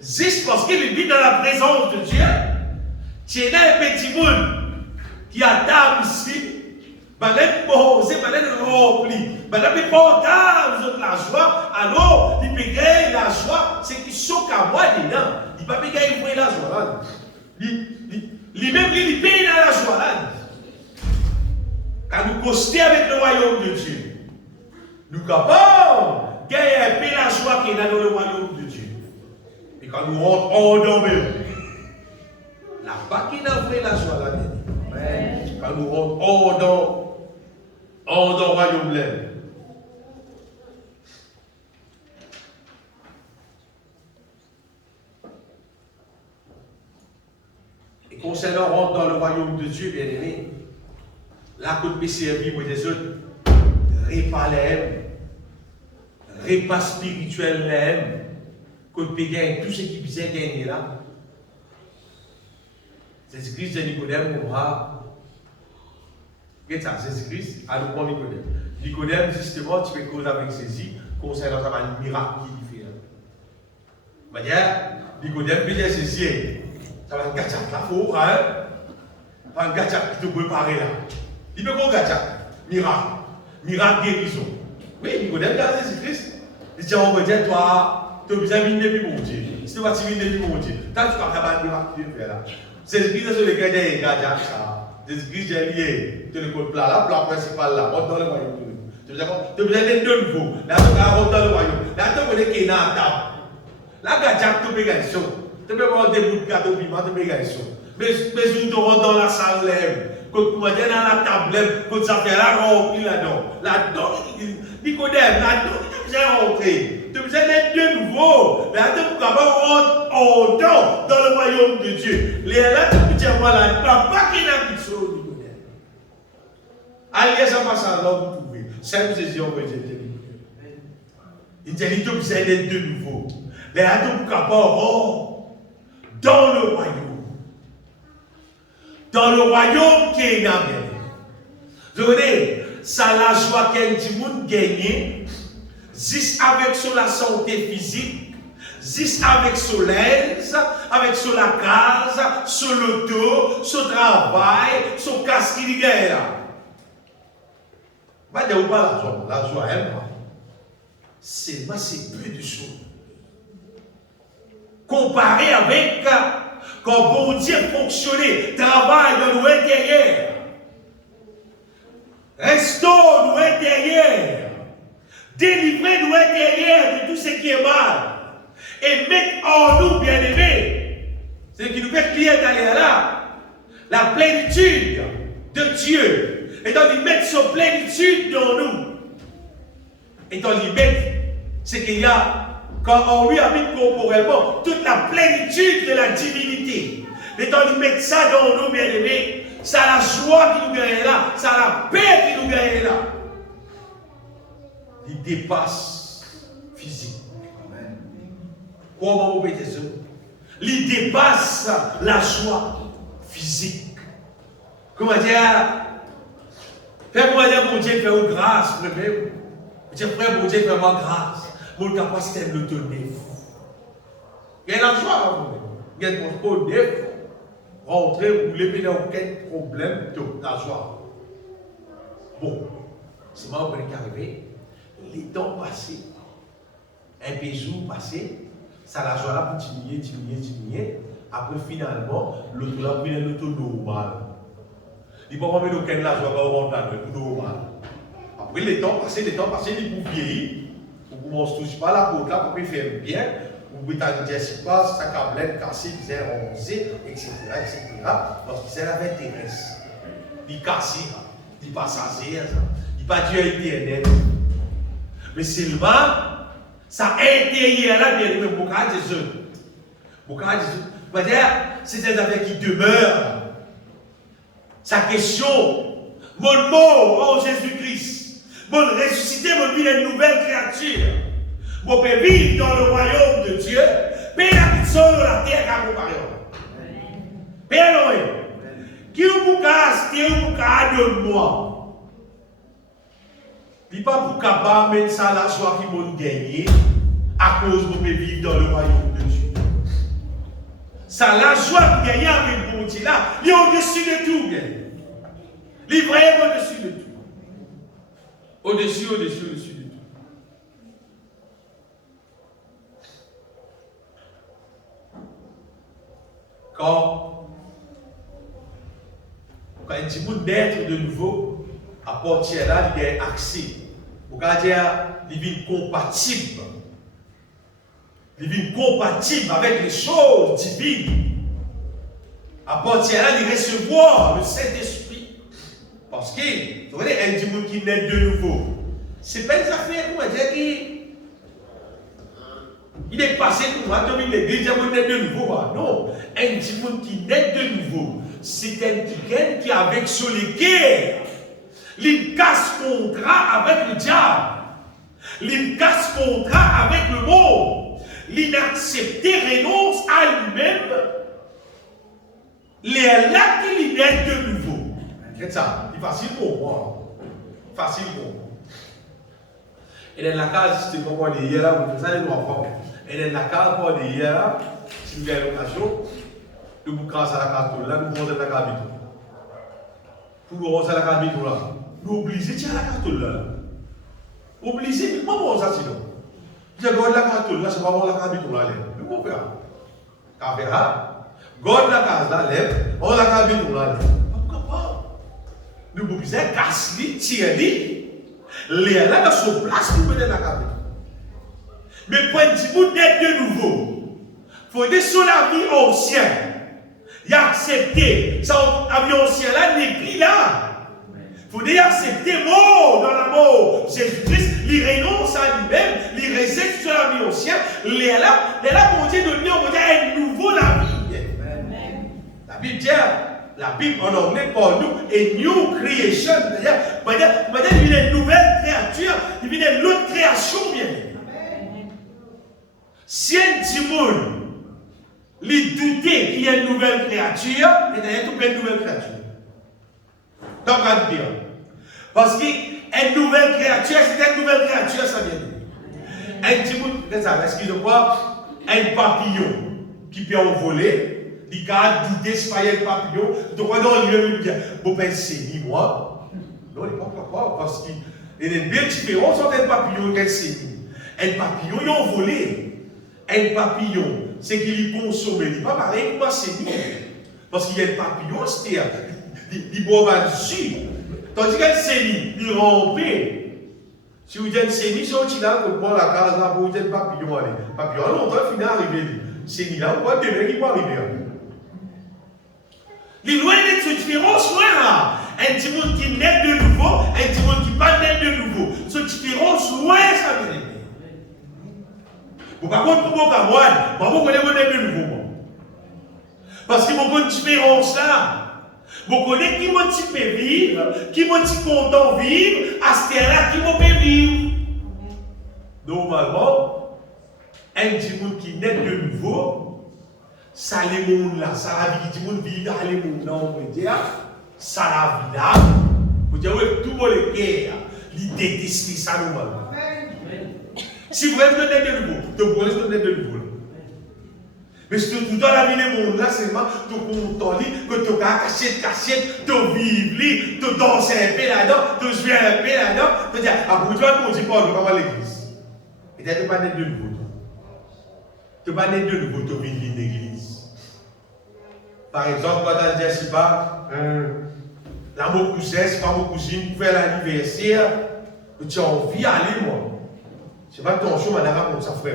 Juste parce qu'il vit dans la présence de Dieu, tu es un petit monde qui a table ici, il rempli, il porte la joie, alors il peut gagner la joie, c'est qu'il choque à moi dedans. Il ne peut pas gagner la joie là. Lui-même, il paye dans la joie là. Quand nous costons avec le royaume de Dieu, nous sommes capables de gagner un peu la joie qui est dans le royaume de Dieu. Et quand nous rentrons en domaine, là-bas qui n'a pas la joie là. Quand nous rentrons en le royaume là. Et concernant rentre dans le royaume de Dieu, bien aimé, là qu'on peut servir pour des autres, repas les repas spirituels les qu'on peut gagner tout ce qui peut gagner là. Jésus-Christ de Nicodème, on va. Qu'est-ce que ça, Jésus-Christ, à nous prendre Nicodème. Nicodème, justement, tu peux causer avec Jésus concernant ça, un miracle qui fait. On va dire, Nicodème, puis Jésus, ça va un gâteau là, faut, hein? Un gâteau qui te prépare là. Il peut qu'on gâteau, miracle guérison. Oui, Nicodème, dans Jésus-Christ, il dit, on va dire, toi, tu as besoin de venir depuis mon Dieu. Si tu vas venir depuis mon Dieu, tant que tu vas faire un miracle qui fait là. Jésus-Christ, c'est le gâteau, ça. Jésus-Christ, j'ai lié, tu le côté plat là, plat principal là, rentre dans le royaume de Dieu. Tu as besoin d'être de nouveau. Là, tu vas rentrer dans le royaume. Là, tu vas voir qu'il y a une table. Là, gâteau, tu peux gagner ça. Tu peux avoir des bouts de gâteau piment, tu peux gagner ça. Mais si tu rentres dans la salle, quand tu vas dans la table, quand tu vas là, rempli là-dedans. Là-dedans, Nicodème, là-dedans, tu as besoin de rentrer. Tu as besoin d'être de nouveau. Là-dedans, tu vas rentrer en temps dans le royaume de Dieu. Là, tu peux dire, voilà, tu ne vas pas qu'il y ait un petit chose, Nicodème. Allez, ça passe à l'homme, vous trouvez. Simple Jésus, on va dire, il dit, tu as besoin d'être de nouveau. Là-dedans, tu vas rentrer dans le royaume. Dans le royaume qui est dans le. Vous voyez, ça la joie qu'un petit monde gagne, juste avec sur la santé physique, juste avec son lens, avec son la case, son loto, son travail, son casque qui est là. Pas de la joie, c'est peu de choses. Comparé avec quand bon Dieu fonctionnait, travail dans nous intérieur, restaure nous intérieur, délivrer nous intérieur de tout ce qui est mal, et mettre en nous, bien-aimés, ce qui nous fait clier d'aller là, la plénitude de Dieu, et donc il met son plénitude dans nous, et donc il met ce qu'il y a. Quand on lui habite corporellement, toute la plénitude de la divinité. Et quand il met ça dans nous, bien-aimés, ça a la joie qui nous gagne là, ça a la paix qui nous gagne là. Il dépasse physique. Comment vous mettez ça? Il dépasse la joie physique. Comment dire? Fais-moi dire, mon Dieu, fais-moi grâce, frère. Frère, mon Dieu, fais-moi grâce. Mon capacité de le donner. Il y a la joie, il y a le contrôle neuf. Rentrer, vous ne n'avez aucun problème de la joie. Bon, c'est moi qui est arrivé. Les temps passés, un peu de jours passés, ça la joie là pour diminuer. Après, finalement, l'auto là vient l'auto normal. Il ne peut pas mettre aucun la joie pour rentrer dans l'auto normal. Après, les temps passés, il peut vieillir. On ne se touche pas la côte là, pour faire bien, ou vous avez dit pas, ça câble cassé, il s'est rongé, etc. Parce que c'est la intéresse. Il casse, il passager, il pas Dieu éternel. Mais seulement, ça intérieur là, bien aimé, beaucoup de jeunes. C'est-à-dire, c'est des affaires qui demeurent. Sa question, mon mot en Jésus-Christ. Mon ressuscité, mon vie une nouvelle créature. Mon peut vivre dans le royaume de Dieu. Père habite sur la terre à mon royaume. Père Noé, qui vous casse, qui vous casse de moi. Il n'est pas pour capable de mettre ça la joie qui m'a gagné à cause de mon vivre dans le royaume de Dieu. Ça la joie qui gagne avec mon Dieu là, il est au-dessus de tout. Il est vraiment au-dessus de tout. Au-dessus de tout. Quand il dit d'être de nouveau, à partir de là, il y a accès. Vous pouvez dire, il vit compatible. Il vit compatible avec les choses divines. À partir de là, il recevoir le Saint-Esprit. Parce que, vous voyez, un petit monde qui naît de nouveau, c'est pas une affaire, on va dire qu'il est passé pour moi, comme il est déjà naît de nouveau. Non, un petit monde qui naît de nouveau, c'est un petit qui, avec sur les guerres, il casse contrat avec le diable, il casse contrat avec le monde, il accepte, renonce à lui-même, il est là qu'il naît de nouveau. C'est ça, c'est facile pour moi. Facile pour moi. Et dans la case, c'est comme on dit hier, vous faites ça les enfants. Et dans la case, pour dire hier, si vous avez l'occasion, nous vous cassez la carte là, nous posons la carte. Pour nous rendre la carte là, nous obligez de tirer la carte là. Obligez, mais comment ça sinon? Je garde la carte là, c'est pas la carte là. Mais comment faire? Caméra, garde la case là, on la carte là. Nous pouvons casser, tirer, les là dans son place pour mettre la cabine. Mais pour vous d'être de nouveau, il faut être sur la vie ancienne. Il a accepté, ça la vie ancienne là n'est plus là. Il faut accepter mort dans la mort. Jésus-Christ, il renonce à lui-même, il résiste sur la vie ancienne. Les là pour dire de lui, on va dire un nouveau la vie. La Bible dit. La Bible en anglais pour nous est new creation. C'est-à-dire, il y a une nouvelle créature, il y a une autre création bien. Si un petit monde lui doutait qu'il y a une nouvelle créature, il y a tout plein de nouvelles créatures. Donc, on va dire. Parce qu'une nouvelle créature, c'est une nouvelle créature, ça vient. Un petit monde, excusez-moi, un papillon qui peut envoler, il peut douter si il y a un papillon, donc on lui dit, bon ben c'est ni moi. Non, il n'est pas parce qu'il y a une belle différence entre un papillon et un séni. Un papillon, il a envolé. Un papillon, c'est qu'il y consomme, il n'est pas pareil comme un séni. Parce qu'il y a un papillon, c'est-à-dire, il boit dessus. Tandis qu'un séni, il rampe. Si vous dites un séni, c'est un là, vous prenez la case là, vous dites un papillon, allez. Papillon, longtemps, il finit à arriver. Séni là, vous voyez, demain, il va arriver. Les lois d'être ce différence, loin. Un petit monde qui naît de nouveau, un petit monde qui pas naît de nouveau. Ce différence, loin, ça veut dire. Par contre, pour moi, vous connaissez de nouveau. Parce qu'il y a une différence là. Vous connaissez qui m'a dit vivre, qui m'a dit content vivre, à ce terrain qui m'a vivre. Normalement, un petit monde qui naît de nouveau, ça les monde là, ça la vie, du monde vit dans les mondes là, on peut dire, ça la vie là. Vous dites, oui, tout le monde est guerre, il déteste ça normalement. Si vous voulez donner de nouveau, vous pouvez donner de nouveau. Mais si tout dans la vie des mondes là, c'est seulement tu content que tu as cachette, tu vives, tu danses un peu là-dedans, tu joues un peu là-dedans, tu dis, ah, vous devez nous dire pas, on va à l'église. Et tu n'es pas né de nouveau. Tu n'es pas né de nouveau, tu vis l'église. Par exemple, quand tu as dit, c'est pas, là, mon cousin, c'est pas mon cousine, pour faire l'anniversaire, tu as envie d'aller, moi. C'est pas ton show, madame, comme ça, frère.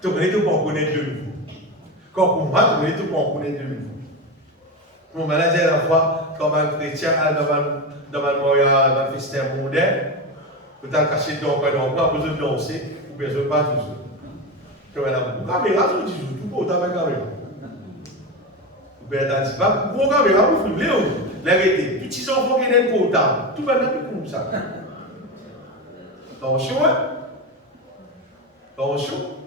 Tu connais tout pour connaître de nouveau. Quand pour moi, tu connais tout pour connaître de nouveau. Mon manager, la fois, comme un chrétien, dans le festin mondain, tu as caché ton corps, pas besoin de danser, ou besoin de pas toujours. Comme elle a beaucoup de caméras, tu dis, tout pour autant de caméra. Ou bien, tu dis, pas pour caméra, pour filmer, l'arrêter. Petits enfants qui n'aiment pas autant, tout va être comme ça. Attention, hein? Attention.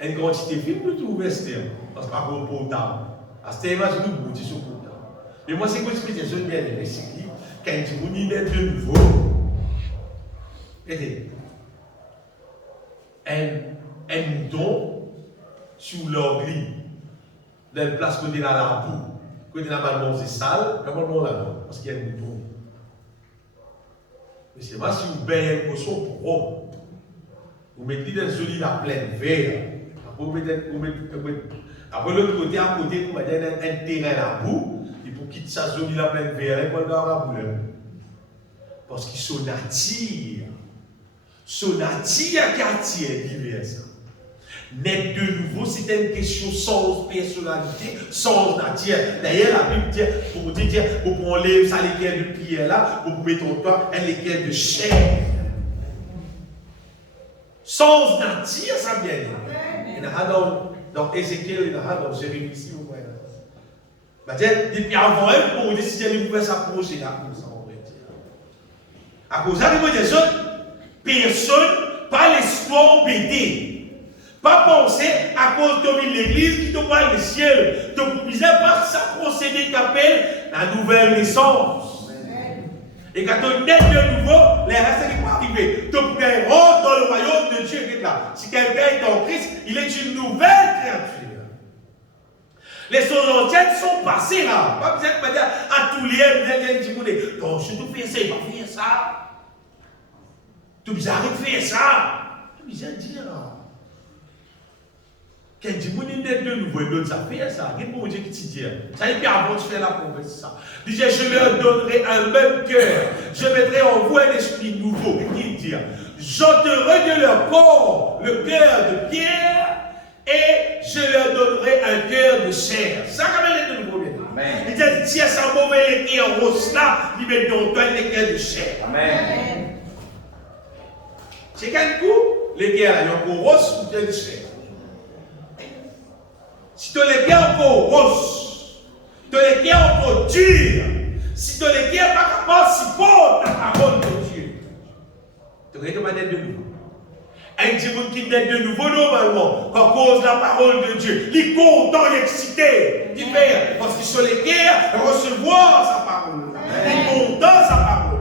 Une quantité de films, tout vestiaire. Parce que par rapport au temps, à ce thème, je nous dis sur le temps. Mais moi, c'est quoi ce que je veux bien aimé, c'est que quand tu me dis de nouveau, un mouton sur leur grille, dans une place côté dans la boue, côté dans la manger sale, comment on l'a là, parce qu'il y a un mouton. Mais c'est moi, si vous baignez un poisson propre, vous mettez dans joli la pleine vert. Après l'autre côté, à côté, vous mettez un terrain à bout, et pour quitter ça joli la pleine vert, il faut le la boule. Parce qu'ils sont nature. Son nature qui attire divers. Naître de nouveau, c'est une question sans personnalité, sans nature. D'ailleurs, la Bible dit, pour vous dire, vous enlèvez ça l'équerre de pierre là, vous mettez en toi un équerre de chair. Sans nature, ça vient. Il y en a dans Ézéchiel, il y en a dans Jérémie ici, vous voyez. Depuis avant elle, pour vous décider de vous s'approcher là, comme ça, on va dire. À cause de des autres, personne, pas l'espoir embêté. Pas penser à cause de l'église qui te parle du ciel. Tu ne pouvais pas ça procéder qui appelle la nouvelle naissance. Et quand tu nais de nouveau, les restes n'est pas arrivé. Tu pouvais rentrer dans le royaume de Dieu qui est là. Si quelqu'un est en Christ, il est une nouvelle créature. Les choses anciennes sont passées là. Pas besoin de dire à tous les gens qui disent, donc si tu fais ça, il va faire ça. Tu besoin de faire ça. Tu besoin de dire. Quand tu dis de nouveau, il donne ça, fait ça. Qu'est-ce que Dieu qui te dit? Ça y est, avant de faire la promesse, ça. Il dit, je leur donnerai un même cœur. Je mettrai en vous un esprit nouveau. Qu'est-ce qu'il dit? J'ôterai de leur corps le cœur de pierre et je leur donnerai un cœur de chair. Ça, quand même, est de nouveau. Amen. Il dit, si ça mauvais cœur rose là, il met dans toi un cœur de chair. Amen. C'est quel coup? Les cœurs, il y a encore rose ou de chair. Si tu les cœurs encore rose, tu les cœurs encore dur, si tu les cœurs pas capable de supporter la parole de Dieu, tu vas demander de nouveau. Un petit monde qui naît de nouveau, normalement, à cause de la parole de Dieu, il est content, il est excité, il fait, parce qu'il sur les cœurs, recevoir sa parole. Il est content sa parole.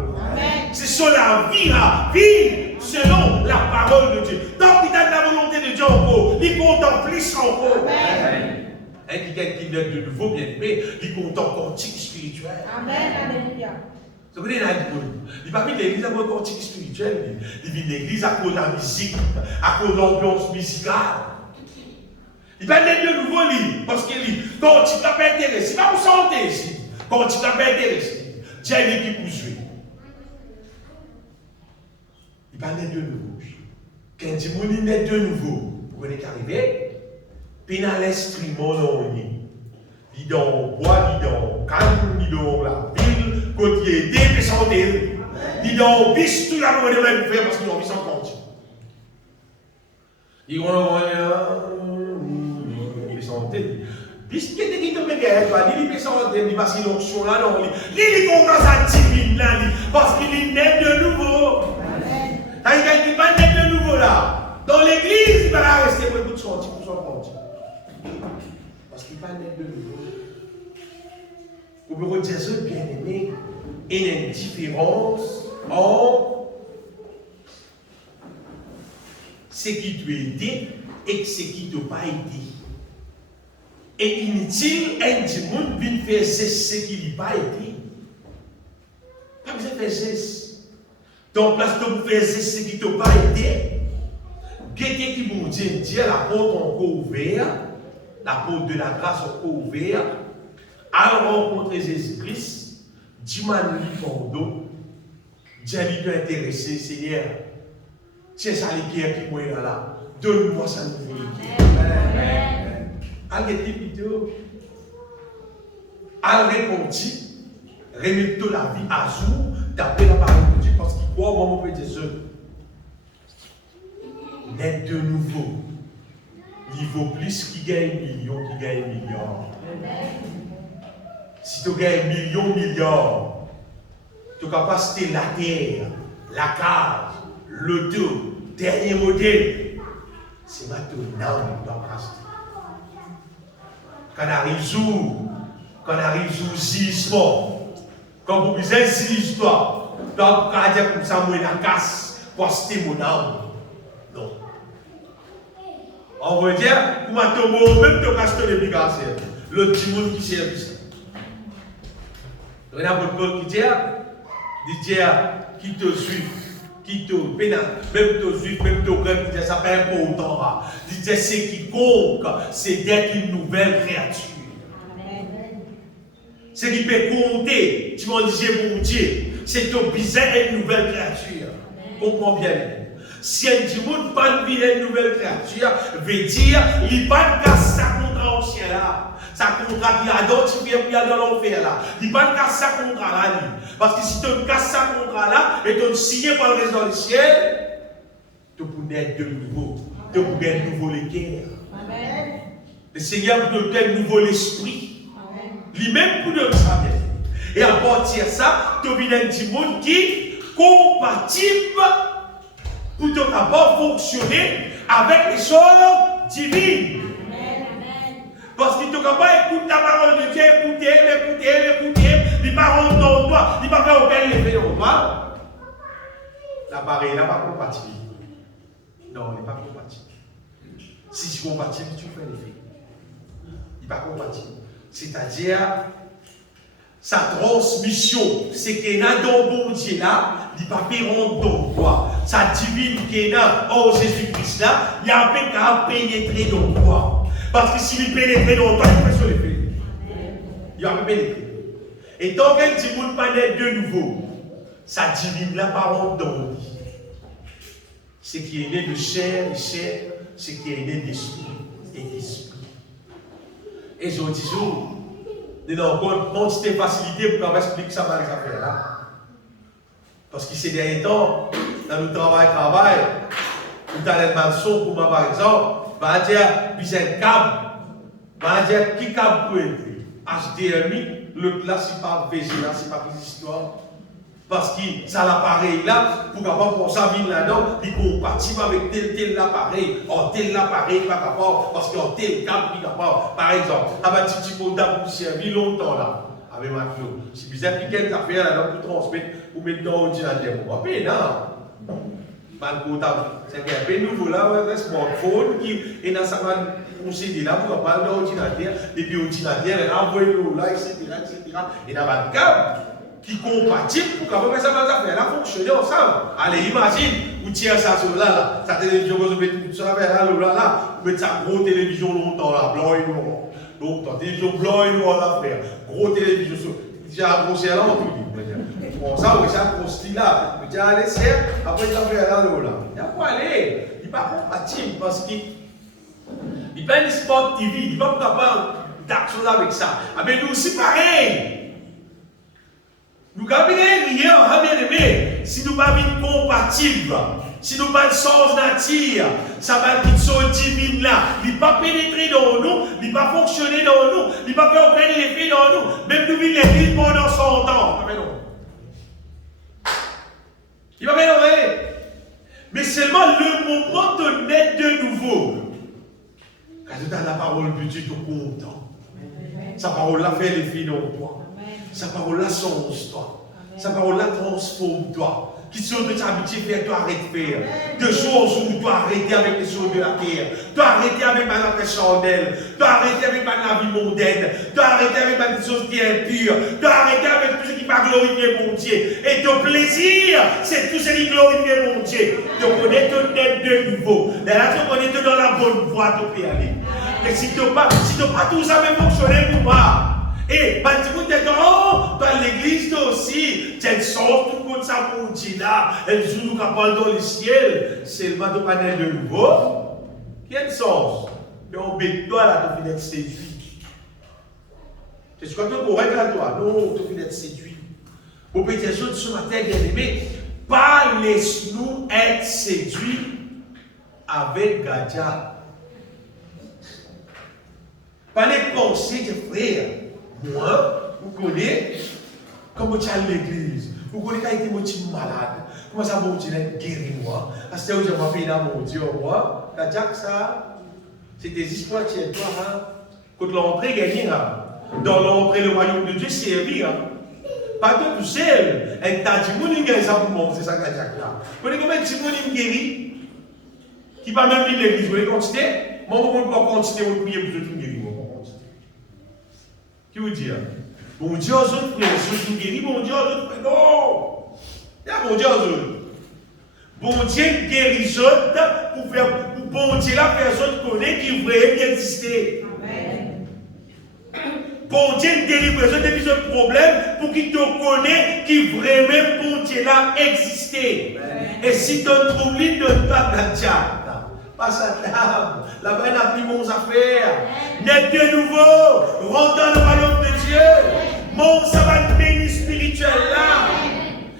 C'est sur la vie, vivre selon la parole de Dieu. Donc, il a la volonté de plus encore. Amen. Un qui est de nouveau, bien aimé, il compte en quantique spirituel. Amen. Alléluia. Vous comprenez, il va venir l'église à cause de quantique spirituel. Il vient l'église à cause de la musique, à cause de l'ambiance musicale. Il va venir de nouveau, parce que quand tu t'as pas intéressé, il va vous sentir ici. Quand tu t'as pas intéressé, Dieu est qui vous suit. Il va venir de nouveau. Quand tu dis naît de nouveau, vous connaissez qu'arriver, puis dans l'instrument, il est dans le bois, il est dans le calme, il est dans la ville, côté aidé, puis santé. Il est dans le bis, tout la journée, même faire parce qu'il a envie sans compte. Il est santé. Puisqu'il était dit que il est santé, il va s'y l'onction là, non. Il commence à divine là, parce qu'il est né de nouveau. Quand il n'est pas né de nouveau là, dans l'église, il va rester pour écouter son petit, pour son compte. Parce qu'il va naître de nouveau. Vous pouvez dire ça, bien aimé, il y a une différence entre ce qui t'a aidé et ce qui ne t'a pas aidé. Et inutile, un monde vient faire ce qui ne pas aidé. Pas besoin de faire geste. Donc, place de vous faire ce qui ne t'a pas aidé, quelqu'un qui vous dit, Dieu, la porte encore ouverte, la porte de la grâce encore ouverte, à rencontrer Jésus-Christ, dis-moi lui pardon, Dieu lui peut intéresser, Seigneur. C'est ça qui est moi là. Donne-moi ça nouveau. Amen. Allez, plutôt. Allez, répondit, remettez la vie à jour, d'après la parole de Dieu, parce qu'il croit au moment où il est seul. Naître de nouveau. Il vaut plus qui gagne million, qui gagne milliard. Si tu gagnes milliard, tu es capable de la terre, la case, l'auto, dernier modèle. C'est maintenant que tu dois passer. Quand on arrive sous gisement, quand vous visez l'histoire, tu dois dire comme ça, moi, la casse, pour citer mon âme. Non. On veut dire, pour m'attendre, même te cacher les bigasses, le petit monde qui sert ça. Il y a un Paul qui dit, qui te suit, qui te pénale, même te suit, même te grève, qui dit, ça fait important. Il dit, c'est quiconque, c'est d'être une nouvelle créature. C'est qui peut compter, tu m'en disais pour Dieu, c'est ton bizarre une nouvelle créature. Comprends bien. Si un petit monde pas une nouvelle créature, veut dire, il n'est pas de casse sa contrat ancien là. Sa contrat qui a d'autres, qui est dans l'enfer là. Il n'est pas de casse sa contrat là. Parce que si tu casses sa contrat là, et tu signé par le reste dans le ciel, tu peux naître de nouveau. Tu peux gagner de nouveau les guerres. Le Seigneur peut te donner de nouveau l'esprit. Lui-même pour nous ça. Et à partir de ça, tu vis dans un petit monde qui est compatible pour te capable fonctionner avec les choses divines. Parce qu'il te capable d'écouter la parole de Dieu, écouter, les paroles dans toi, il ne va pas aucun effet dans toi. L'appareil n'est pas compatible. Non, il n'est pas compatible. Si c'est compatible, tu fais l'effet. Il n'est pas compatible. C'est-à-dire, sa transmission, c'est qu'il y a dans le bon Dieu là, il ne va pas rentrer dans toi. Sa divine qui est là, en Jésus-Christ là, il n'y a pas qu'à pénétrer dans toi. Parce que s'il pénètre dans toi, il fait sur les faits. Il va pénétrer. Et tant qu'un petit monde pas naître de nouveau, sa divine là pas rentrer dans lui. Ce qui est né de chair et chair, ce qui est né d'esprit et d'esprit. Et je dis toujours, nous avons encore une quantité de facilité pour qu'on explique ça dans les affaires là. Parce que ces derniers temps, dans le travail, nous avons des maçons pour moi par exemple, va dire, puis un câble, va dire, qui câble pour entrer? HDMI, le là, c'est pas VG là, c'est pas une histoire. Parce que ça l'appareil là, pour capable pour ça venir là-dedans, il est compatible avec tel appareil, en tel appareil, pas capable, parce qu'en tel câble, il est capable. Par exemple, avec un petit modem pour servir longtemps là, avec ma clé. C'est bizarre, puis quelle affaire là, pour transmettre, pour mettre dans l'ordinateur. On va payer, non? C'est un peu nouveau là, un smartphone qui est dans sa main procédé là pour parler d'ordinateur, et puis l'ordinateur est envoyé là, etc. Et dans un câble qui est compatible pour que ça va faire fonctionner ensemble. Allez, imagine, vous tirez ça sur là, sa télévision, vous mettez tout ça vers là, vous mettez sa grosse télévision longtemps là, blanc et noir. Longtemps, télévision blanc et noir là, frère. Gros télévision, j'ai approché là, on tout dit. Bon, ça, oui, ça, pour ce style-là, vous dites, allez, c'est, après, ça fait là, là. Il n'y a pas aller. Il n'est pas compatible parce qu'il n'est pas une sport TV, il n'est pas capable d'action avec ça. Ah, mais nous aussi, pareil. Nous ne pouvons rien, bien aimé, si nous ne sommes pas compatibles, si nous ne sommes pas sans nature, ça va être une chose divine là. Il ne va pas pénétrer dans nous, il ne va pas fonctionner dans nous, il ne va pas faire aucun effet dans nous. Même nous vivons l'église pendant 100 ans. Ah, mais non. Il va m'énerver. Mais seulement le moment de naître de nouveau. Quand tu as la parole de Dieu, tu es content. Sa parole-là fait l'effet dans toi. Sa parole-là change toi. Sa parole-là transforme toi. Qui sont de t'habituer à faire, toi arrête de faire. De choses où tu dois arrêter avec les choses de la terre. Tu dois arrêter avec ma langue chandelle. Tu dois arrêter avec ma vie mondaine. Tu dois arrêter avec ma chose qui est impure. Tu dois arrêter avec tout ce qui va glorifier mon Dieu. Et ton plaisir, c'est tout ce qui glorifie mon Dieu. Tu connais ton tête de nouveau. Mais là, tu connais dans la bonne voie, tu peux aller. Mais si tu n'as pas tout ça même fonctionné pour moi. Et quand tu dis, oh, dans l'église aussi, tu as sort tout comme ça pour dire là, et nous nous parlons dans le ciel, c'est le bateau panel de nouveau. Quel sens? Mais on bête toi là, tu finis d'être séduit. C'est ce que tu correct là, toi? Non, tu finis d'être séduit. Pour péter les autres ce matin, bien aimé, pas laisse-nous être séduits avec Gadja. Pas les pensées de frères. Moi, vous connaissez comment tu as l'église. Vous connaissez quand il était malade. Comment ça, mon Dieu, guéri moi. Parce que je m'appelle là, mon Dieu, moi. La Jack, ça, c'est des histoires chez toi. Hein? Quand l'entrée gagne, hein? Dans l'entrée, le royaume de Dieu, c'est hein? Pas que tout seul. Et t'as dit, mon Dieu, ça pour moi, c'est ça, la Jack là. Vous connaissez combien de gens guéri qui va même vivre l'église. Vous voulez continuer? Moi, je ne peux pas continuer à prier pour tout guérir. Qui vous dit? Bon Dieu, aux autres, ceux qui guérissent, bon Dieu, aux autres, non! Il y a bon Dieu, aux autres. Bon Dieu guérit les autres pour faire, bon Dieu, la personne connaît qui vraiment exister. Amen. Bon Dieu délivre les autres des problèmes pour qu'il te connaisse qui vraiment bon Dieu là exister. Et si tu trouves lui, donne pas ta tchade. Passe à table. Là-bas, il n'a plus mon affaire. Naître de nouveau. Rentre dans le royaume de Dieu. Mon ça va devenir spirituel là.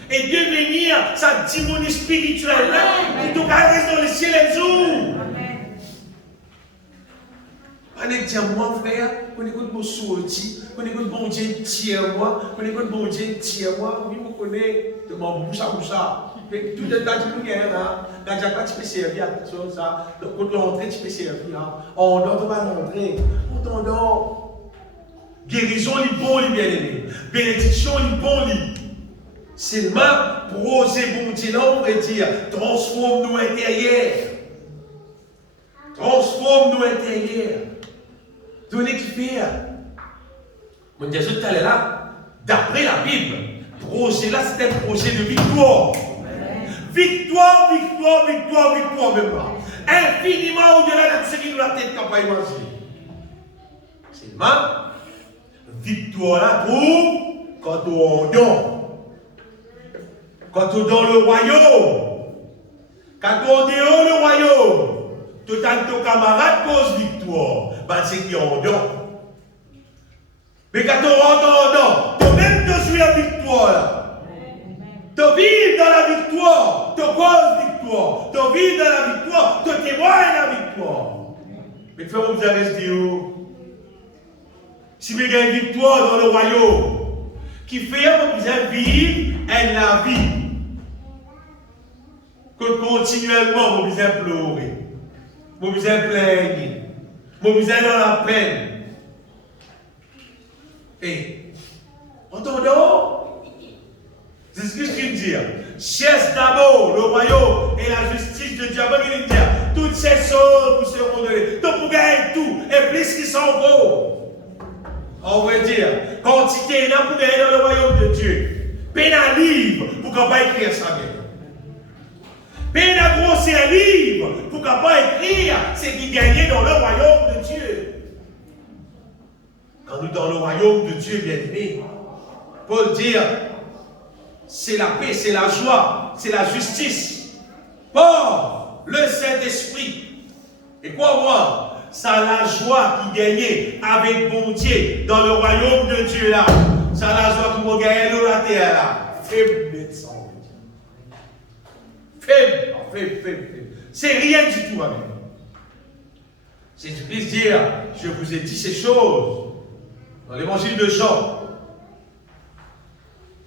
Et devenir sa dimonie spirituelle là. Qui te reste dans le ciel et jour. On est dit moi, frère. On écoute mon sorti. On écoute bon Dieu, tiens-moi. On écoute bon Dieu, tiens-moi. Oui, vous connaissez. De mon boucha. Tout est dans le monde, quand tu peux servir à quelque chose, quand l'entrée, tu peux servir. On doit pas l'entrée. On t'endort. Guérison, il bon, il bien aimé. Bénédiction, il bon, il. Seulement, proser bon Dieu, là, on pourrait dire, transforme-nous intérieur. Transforme-nous intérieur. Donnez qui faire. Mon Dieu, je t'allais là, d'après la Bible, projet là, c'est un projet de victoire. Victoire, victoire, victoire, victoire, même pas. Infiniment au-delà de ce qui nous a tête qu'on pas imaginer. Seulement, victoire là, trouve quand on est quand on est dans le royaume. Quand on est dehors le royaume, tout un de camarades cause victoire. Ben, c'est qui en dehors. Mais quand on rentre en dehors, tu même te jouer la victoire là. Tu vis dans la victoire, tu causes victoire. Tu vis dans la victoire, tu témoignes la victoire. Mais il faut que vous restez où? Si vous avez une victoire dans le royaume, qui fait que vous avez vivre la vie, que continuellement vous avez pleurer, vous avez plaigner, vous avez dans la peine. Et, entendons? C'est ce que je veux dire. cherche d'abord le royaume et la justice de Dieu. Avant qu'il dise, toutes ces choses vous seront données. Donc vous gagnez tout, et plus qu'ils sont beaux. On va dire, quantité là pour gagner dans le royaume de Dieu. Peine à livre pour qu'on pas écrire ça bien. Peine à grossir livre pour qu'on pas écrire ce qui gagnait dans le royaume de Dieu. Quand nous dans le royaume de Dieu, bien aimé, Paul dit, c'est la paix, c'est la joie, c'est la justice. Par le Saint-Esprit. Et quoi moi? C'est la joie qui gagnait avec bon Dieu dans le royaume de Dieu là. C'est la joie qui m'a gagné dans la terre là. Faible médecin. Faible. C'est rien du tout, amen. Jésus-Christ dit, je vous ai dit ces choses dans l'évangile de Jean.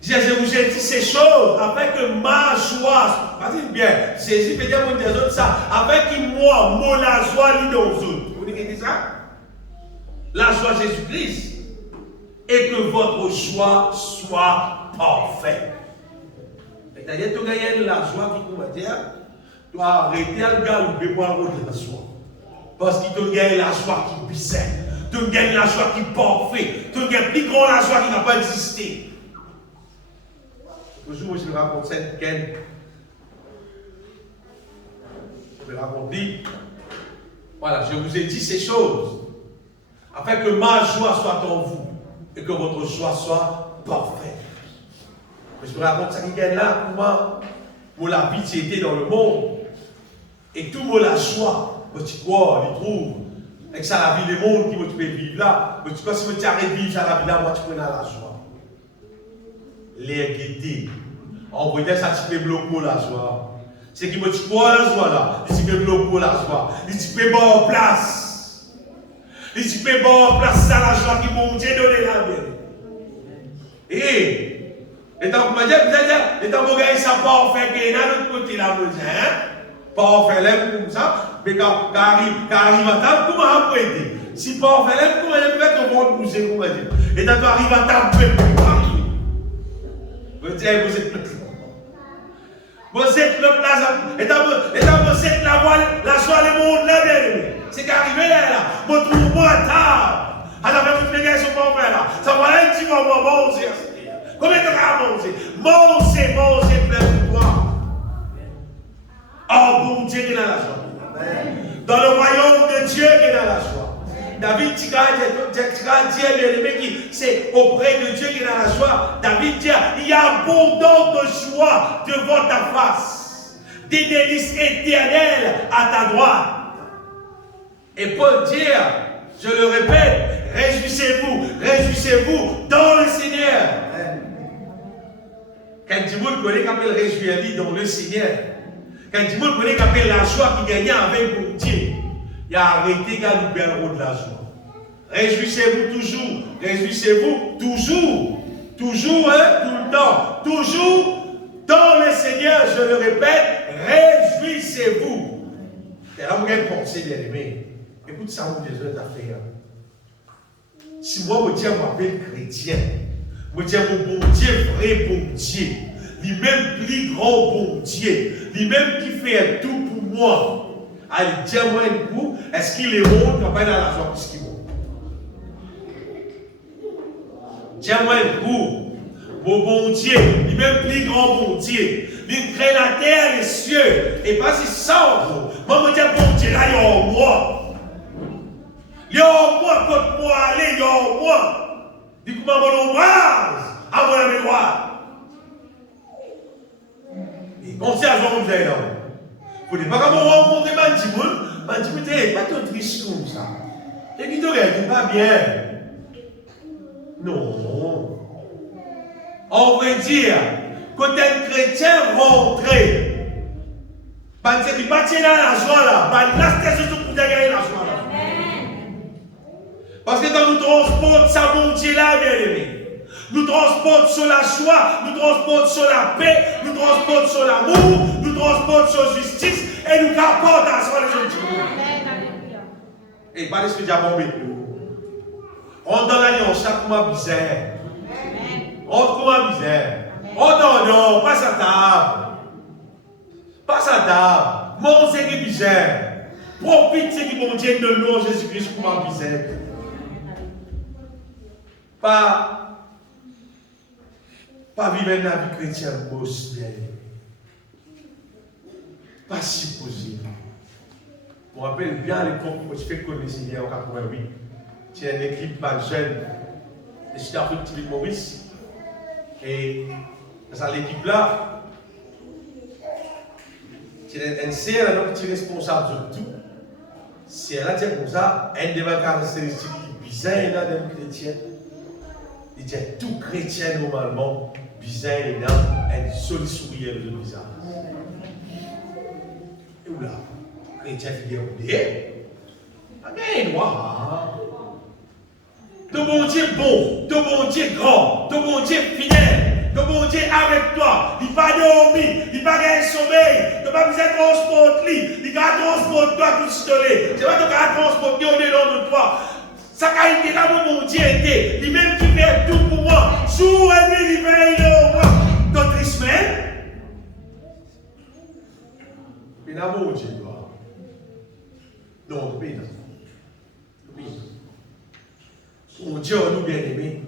Il dit, je vous ai dit ces choses afin que ma joie, vas-y bien, Jésus peut dire aux autres ça, afin que moi la joie lit dans les autres. Vous dites ça? La joie de Jésus-Christ, et que votre joie soit parfaite. C'est-à-dire, tu gagnes la joie qui va dire, tu dois arrêter à le galouper pour avoir de la joie. Parce qu'il te gagne la joie qui bizarre, tu gagnes la joie qui est parfaite, tu gagnes plus grand la joie qui n'a pas existé. Un jour, je me raconte ça avec Ken. Je me raconte, voilà, je vous ai dit ces choses, afin que ma joie soit en vous, et que votre joie soit parfaite. Je me raconte ça qui gagne là, comment, pour la pitié dans le monde, et tout le monde la joie, tu crois, il trouve, avec ça la vie, le monde qui tu peux vivre là, tu crois, si tu arrêtes de vivre ça la vie là, moi tu connais la joie. L'égalité. On peut dire ça, tu peux bloquer la joie. C'est qui me dit quoi la joie là? Tu peux bloquer la joie. Tu peux mettre en place. Tu peux mettre en place ça la joie qui m'ont Dieu donné la vie. Et tant que je dis, et tant que je ça pas faire que l'autre côté là, pas faire l'aime comme ça, mais quand arrive à table, comment on peut aider? Si pas faire l'aime, comment on peut faire que monde bouger, comment dire? Et tant que arrive à table, vous dites, vous êtes le vous êtes le plaza, et dans vous êtes la voile, la joie, le monde, là, bien aimé. C'est qu'arrivé là, vous trouvez à table. À la fin, toutes les gars sont pas ouverts là. Ça va là, un petit moment, manger. Combien de temps à manger? Manger plein de toi. Oh, bon Dieu qui est dans la joie. Dans le royaume de Dieu qui est dans la joie. David dit, c'est auprès de Dieu qui est dans la joie. David dit, il y a abondance de joie devant ta face, des délices éternelles à ta droite. Et Paul dit, je le répète, réjouissez-vous dans le Seigneur. Quand du monde connaît qu'on appelle réjouir dans le Seigneur, quand du monde connaît qu'on appelle la joie qui gagne avec mon Dieu, il a arrêté de le route de la joie. Réjouissez-vous toujours, tout le temps, toujours dans le Seigneur, je le répète, réjouissez-vous. Et là, vous avez pensé, bien aimé, écoute ça, vous avez affaires. Si moi, je m'appelle chrétien, je dis mon bon Dieu, vrai bon Dieu, lui-même plus grand bon Dieu, lui-même qui fait tout pour moi. Allez, dis-moi un coup, est-ce qu'il est bon quand pas dans la joie plus qu'il est bon? Dis-moi un coup, mon bon Dieu, lui-même plus grand bon Dieu, lui crée la terre et les cieux, et pas si sans vous. Moi, je dis, bon Dieu, là, il y a en moi. Il y a en moi, quand moi aller, il y a en moi. Du coup, mon ombrage, à mon mémoire. Et on sait à ce moment-là, vous ne pouvez pas rencontrer Mandimoun, n'est pas tout triste comme ça. Et puis, tu ne pas bien. Non. On veut dire, quand un chrétien rentré, il va tirer la joie là, il va se pour gagner la joie là. Parce que quand nous transportons ça, mon Dieu là, bien aimé. Nous transportons sur la joie, nous transportons sur la paix, nous transportons sur l'amour, nous transportons sur la justice et nous apportons à soi les autres. Et pas l'esprit diable avec nous. On donne l'alliance, chaque mois bizarre. On comme un misère. Oh non, pas à table. Pas à table. Mon c'est qui misère. Profite ce qui bon Dieu de nous, Jésus-Christ, pour ma misère. Pas vivre la vie chrétienne aussi bien. Pas si possible. Je me rappelle bien à l'époque où je fais connaître hier en 88. Il y a une équipe pas jeune. Et j'étais à Petit Maurice. Et dans l'équipe là, c'est un CR qui est responsable de tout. Si elle a dit comme ça, une des caractéristiques bizarres dans les chrétiens, il dit tout chrétien normalement, bizarre et là, un seul sourire de bizarre. Et où là, chrétien qui dit, pas bien noir. Ton bon Dieu bon, ton bon Dieu grand, ton bon Dieu fidèle, ton bon Dieu avec toi. Il pas dormi, il pas gagné sommeil, tu pas besoin de transporter, il va transporter toi tout seul. Tu vas te transporter au dedans de toi. Ça a été là mon Dieu était, lui même qui fait tout pour moi. Jour et nuit, il veille au moi. Notre semaine. Mais là mon Dieu doit. Non, tu payes. Mon Dieu, nous bien aimés,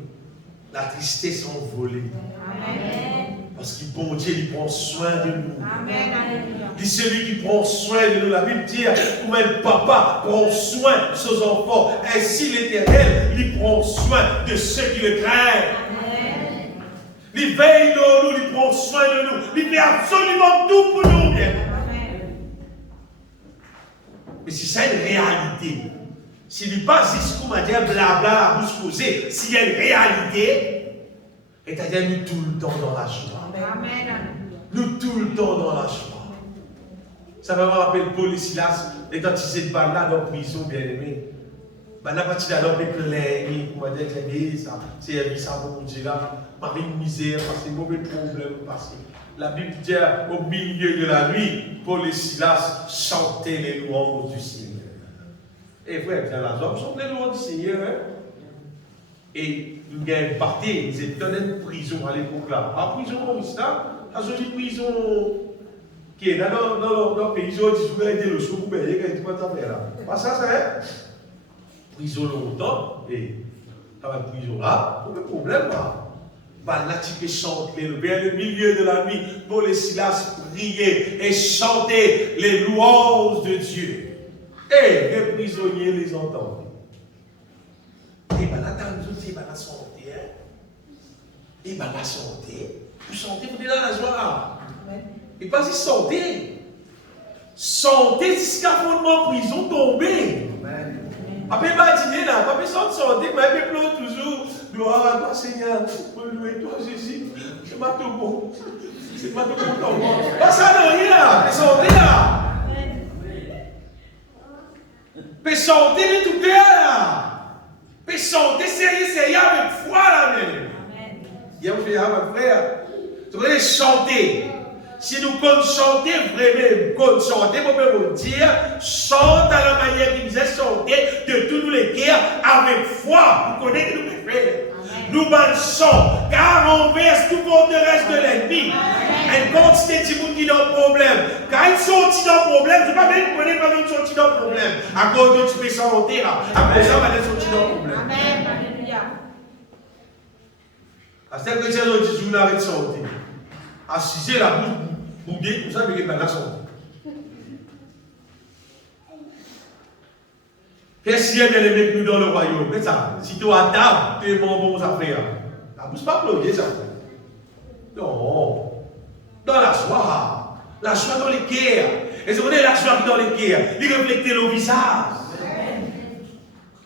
la tristesse envolée. Amen. Parce que bon Dieu, il prend soin de nous. Amen. Il est celui qui prend soin de nous. La Bible dit, comme un papa prend soin de ses enfants, ainsi l'Éternel, il prend soin de ceux qui le craignent. Amen. Il veille sur nous, il prend soin de nous. Il fait absolument tout pour nous. Bien. Amen. Mais c'est ça une réalité. S'il n'est pas juste comme à dire blabla à vous poser, s'il y a une réalité, c'est-à-dire nous tout le temps dans la joie. Amen. Nous tout le temps dans la joie. Ça va me rappeler Paul et Silas, étant ils étaient là dans la prison, bien aimé. Ben, la partie là, on peut plaindre, on va dire que ça, c'est ça pour Dieu là, par une misère, parce que mauvais problème passé. La Bible dit au milieu de la nuit, Paul et Silas chantaient les louanges du Seigneur. Et frère, la zone sont les louanges du Seigneur. Hein? Et nous avons parti, ils étaient dans une prison à l'époque là. En prison, Maurice là, dans une prison qui est dans le pays, ils ont dit que vous le sous pour payer, quand ils vont faire là. Pas ça, c'est prison longtemps, et dans la prison là, pas de problème là. Bah, là, tu peux chanter, vers le milieu de la nuit, Paul et Silas priaient et chantaient les louanges de Dieu. Et les prisonniers les entendaient. Et bien là, nous dit, la santé, et bien la santé, vous sentez, vous êtes dans la joie. Et pas si santé. Santé, c'est scaphandement prison tombé. Après, imaginer là, pas besoin de santé, mais il pleure toujours. Gloire à toi, Seigneur. Louer toi, Jésus. C'est ma tobo. C'est ma tobo. Pas ça, non, rien. Mais santé là. Mais santé de tout cœur là. Mais santé sérieux avec foi là même. Hier, je vais avec frère. Tu voulais chanter. Si nous comptons chanter vraiment, comptons chanter, on peut vous dire, chante à la manière qu'il nous a chanté de tous les cœurs avec foi. Vous connaissez nous, mes frères. Nous chantons, car on verse tout forteresse de l'ennemi. Et quand c'est des gens qui ont un problème, quand ils sont dans le problème, je ne sais pas même connaître pas qu'ils sont dans le problème. À cause de tu peux chanter là, à cause de ça, ils sont dans le problème. Amen. Alléluia. À ce que j'ai dit, je n'arrête de chanter. À 6 heures, la bouche boudée, tout ça, mais il n'y a pas de chanter. Qu'est-ce qu'il y a bien aimé nous dans le royaume? Mais ça, si tu es à table, tu es mon bon affaire. La bouche pas pleurer, ça. Non. Dans la joie dans les cœurs. Et c'est vrai, la joie dans les cœurs, il reflète le visage.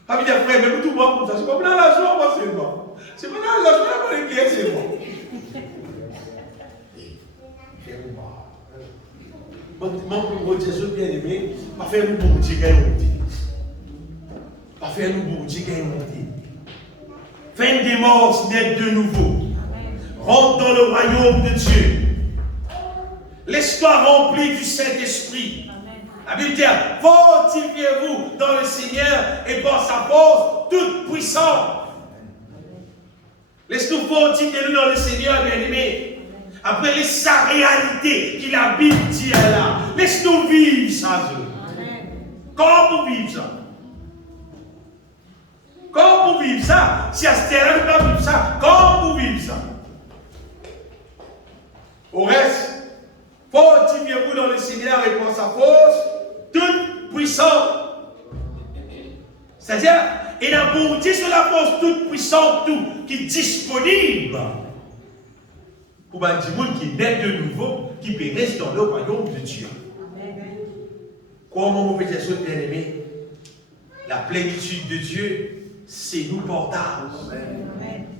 Pas bien frère, mais tout le monde comme ça. C'est pas là la joie, moi seulement. C'est pas là la joie dans les cœurs, c'est bon. Mon Jésus bien aimé, pas faire nous bon Dieu gagner. Pas faire nous bon Dieu gagner. Fin des morts, naître de nouveau. Rentre dans le royaume de Dieu. Laisse-toi remplir du Saint-Esprit. La Bible dit, fortifiez-vous dans le Seigneur et par sa force toute puissante. Laisse-nous fortifier dans le Seigneur, bien-aimé. Après sa réalité qui la Bible dit là. Laisse-nous vivre ça. Comment pour vivre ça? Comment pour vivre ça? Si à ce terrain, nous pas vivre ça, comment pour vivre ça? Au reste, fortifiez-vous dans le Seigneur et pour sa force toute puissante. C'est-à-dire, il a bon Dieu sur la force toute puissante, tout, qui est disponible pour les gens qui naissent de nouveau, qui pénètrent dans le royaume de Dieu. Comment on peut dire ça, bien aimé? La plénitude de Dieu, c'est nous portables.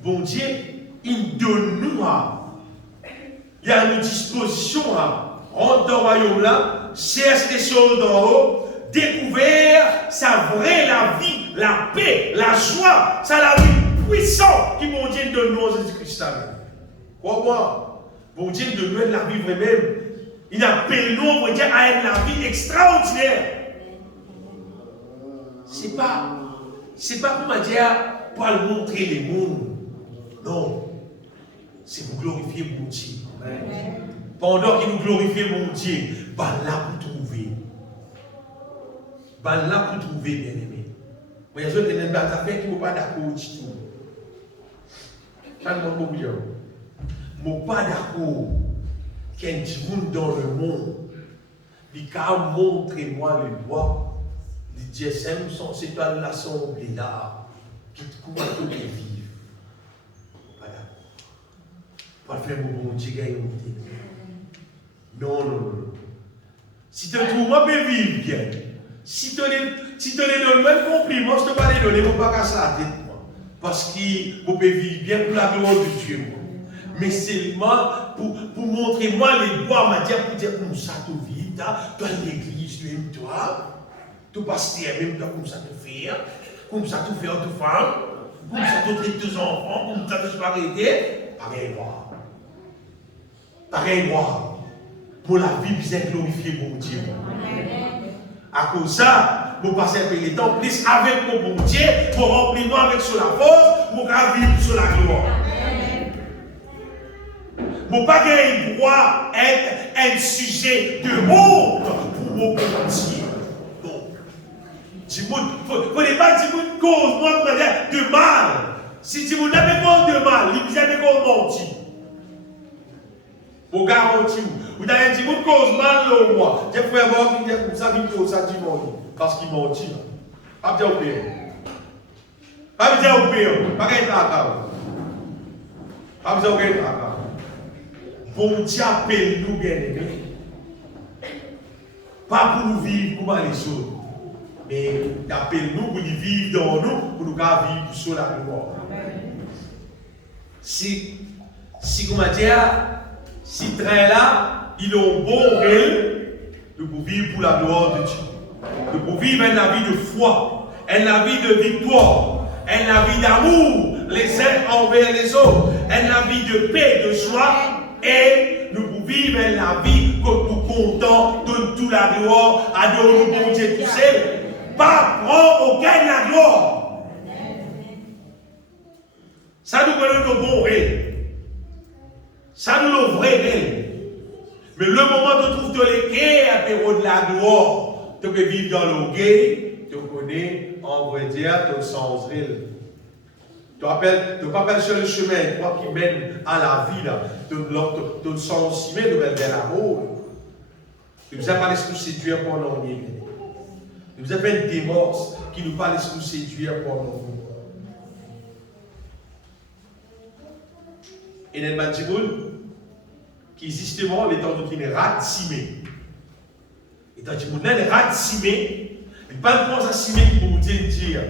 Bon Dieu, il donne nous il y a une disposition à rentrer dans le royaume là, chercher les choses d'en haut, découvrir sa vraie la vie, la paix, la joie, c'est la vie puissante qui mon Dieu donne nous en Jésus-Christ. Crois-moi, mon Dieu donne nous la vie même. Il appelle nous, mon Dieu, à être la vie extraordinaire. C'est pas pour dire pour le montrer les mondes. Non. C'est pour glorifier mon Dieu. Pendant qu'il nous glorifie mon Dieu, ben là pour trouver. Ben là pour trouver, bien aimé. Mais il y a des affaires qui ne sont pas d'accord du tout. Ça ne m'a pas dit. Je ne suis pas d'accord qu'il y ait du monde dans le monde. Il a montré moi le doigt. Il dit, c'est pas l'assemblée là qui te vivre. Voilà. Pas faire mon Dieu gagner. Non. Si tu trouves, moi, je peux vivre bien. Si tu les donnes le même compliment, je ne te pas les donner, je ne peux pas casser la tête. Parce que je peux vivre bien pour la gloire de Dieu. Mais seulement pour montrer moi les doigts, pour dire comme ça tu vis, toi l'église, tu aimes toi. Tu passes même toi comme ça te faire, comme ça tu fais à tes femmes, comme ça tu traites tes enfants, comme ça tu vas arrêter. Pareil moi. Pour la vie, vous êtes glorifié, mon Dieu. À cause de ça, vous passez un peu de temps plus avec mon bon Dieu, pour remplir moi avec sur la force, pour vivre sur la gloire. Vous ne pas gagner droit être un sujet de honte pour mon bon Dieu. Il ne faut pas dire cause moi de mal. Si tu n'as pas de mal, il vous avez menti. Pour garantir, vous avez dit cause mal le roi. Je peux avoir qui dit comme ça, il faut ça du monde. Parce qu'il mentit. Pas bien au pire. Pas bien au pire. Pas bien à pas bien au pire. Bon Dieu appelle nous bien aimés. Pas pour nous vivre comme les autres. Mais il appelle nous pour nous vivre dans nous, pour nous vivre sur la gloire. Si comment dire, si train là, ils ont bon réel, nous pouvons vivre pour la gloire de Dieu. Nous pouvons vivre la vie de foi, la vie de victoire, la vie d'amour, les uns envers les autres, la vie de paix, de joie, et nous pouvons vivre la vie que nous comptons, donne toute la gloire à nos bon Dieu tout seul. Pas prendre aucun la gloire. Ça nous connaît le bon réel. Ça nous le vrai réel. Mais le moment où tu trouves de l'équerre de la gloire, tu peux vivre dans le gay, tu connais, en vrai dire, ton sens réel. Tu ne pas faire sur le chemin, toi qui mène à la vie, ton sens humain, tu vas vers l'amour. Tu ne vas pas laisser nous séduire pendant l'année. Nous avons une démence qui nous parle de nous séduire pendant nous. Et il y a un qui justement, les temps qui est ratimé. Et tant que est ratimé, il n'y a pas de pense à simer qui vous dire.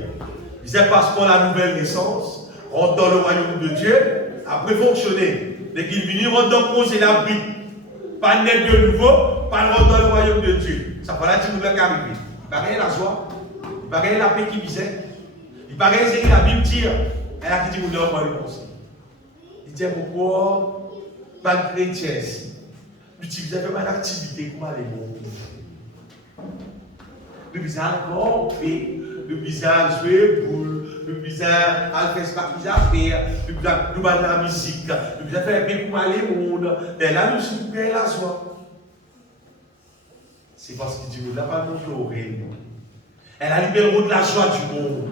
Ils passe par la nouvelle naissance, rentre dans le royaume de Dieu, après fonctionner. Dès qu'il vient, rentre dans le projet d'abri. Pas net de nouveau, pas rentre dans le royaume de Dieu. Ça va là, tu nous l'as arrivé. Il paraît la joie, il paraît la paix qui visait, il paraît que la Bible dit, elle a dit, vous n'avez pas le conseil. Il dit, pourquoi pas de chrétien ici? Vous avez pas d'activité, comment aller bon? Nous avons encore fait nous besoin de jouer boule, nous besoin de faire ce qu'ils affaires, nous besoin de la musique, nous besoin de faire bien pour aller au monde. Mais là, nous sommes bien la joie. C'est parce que Dieu n'a pas nous pleurer. Elle a libéré de la joie du monde.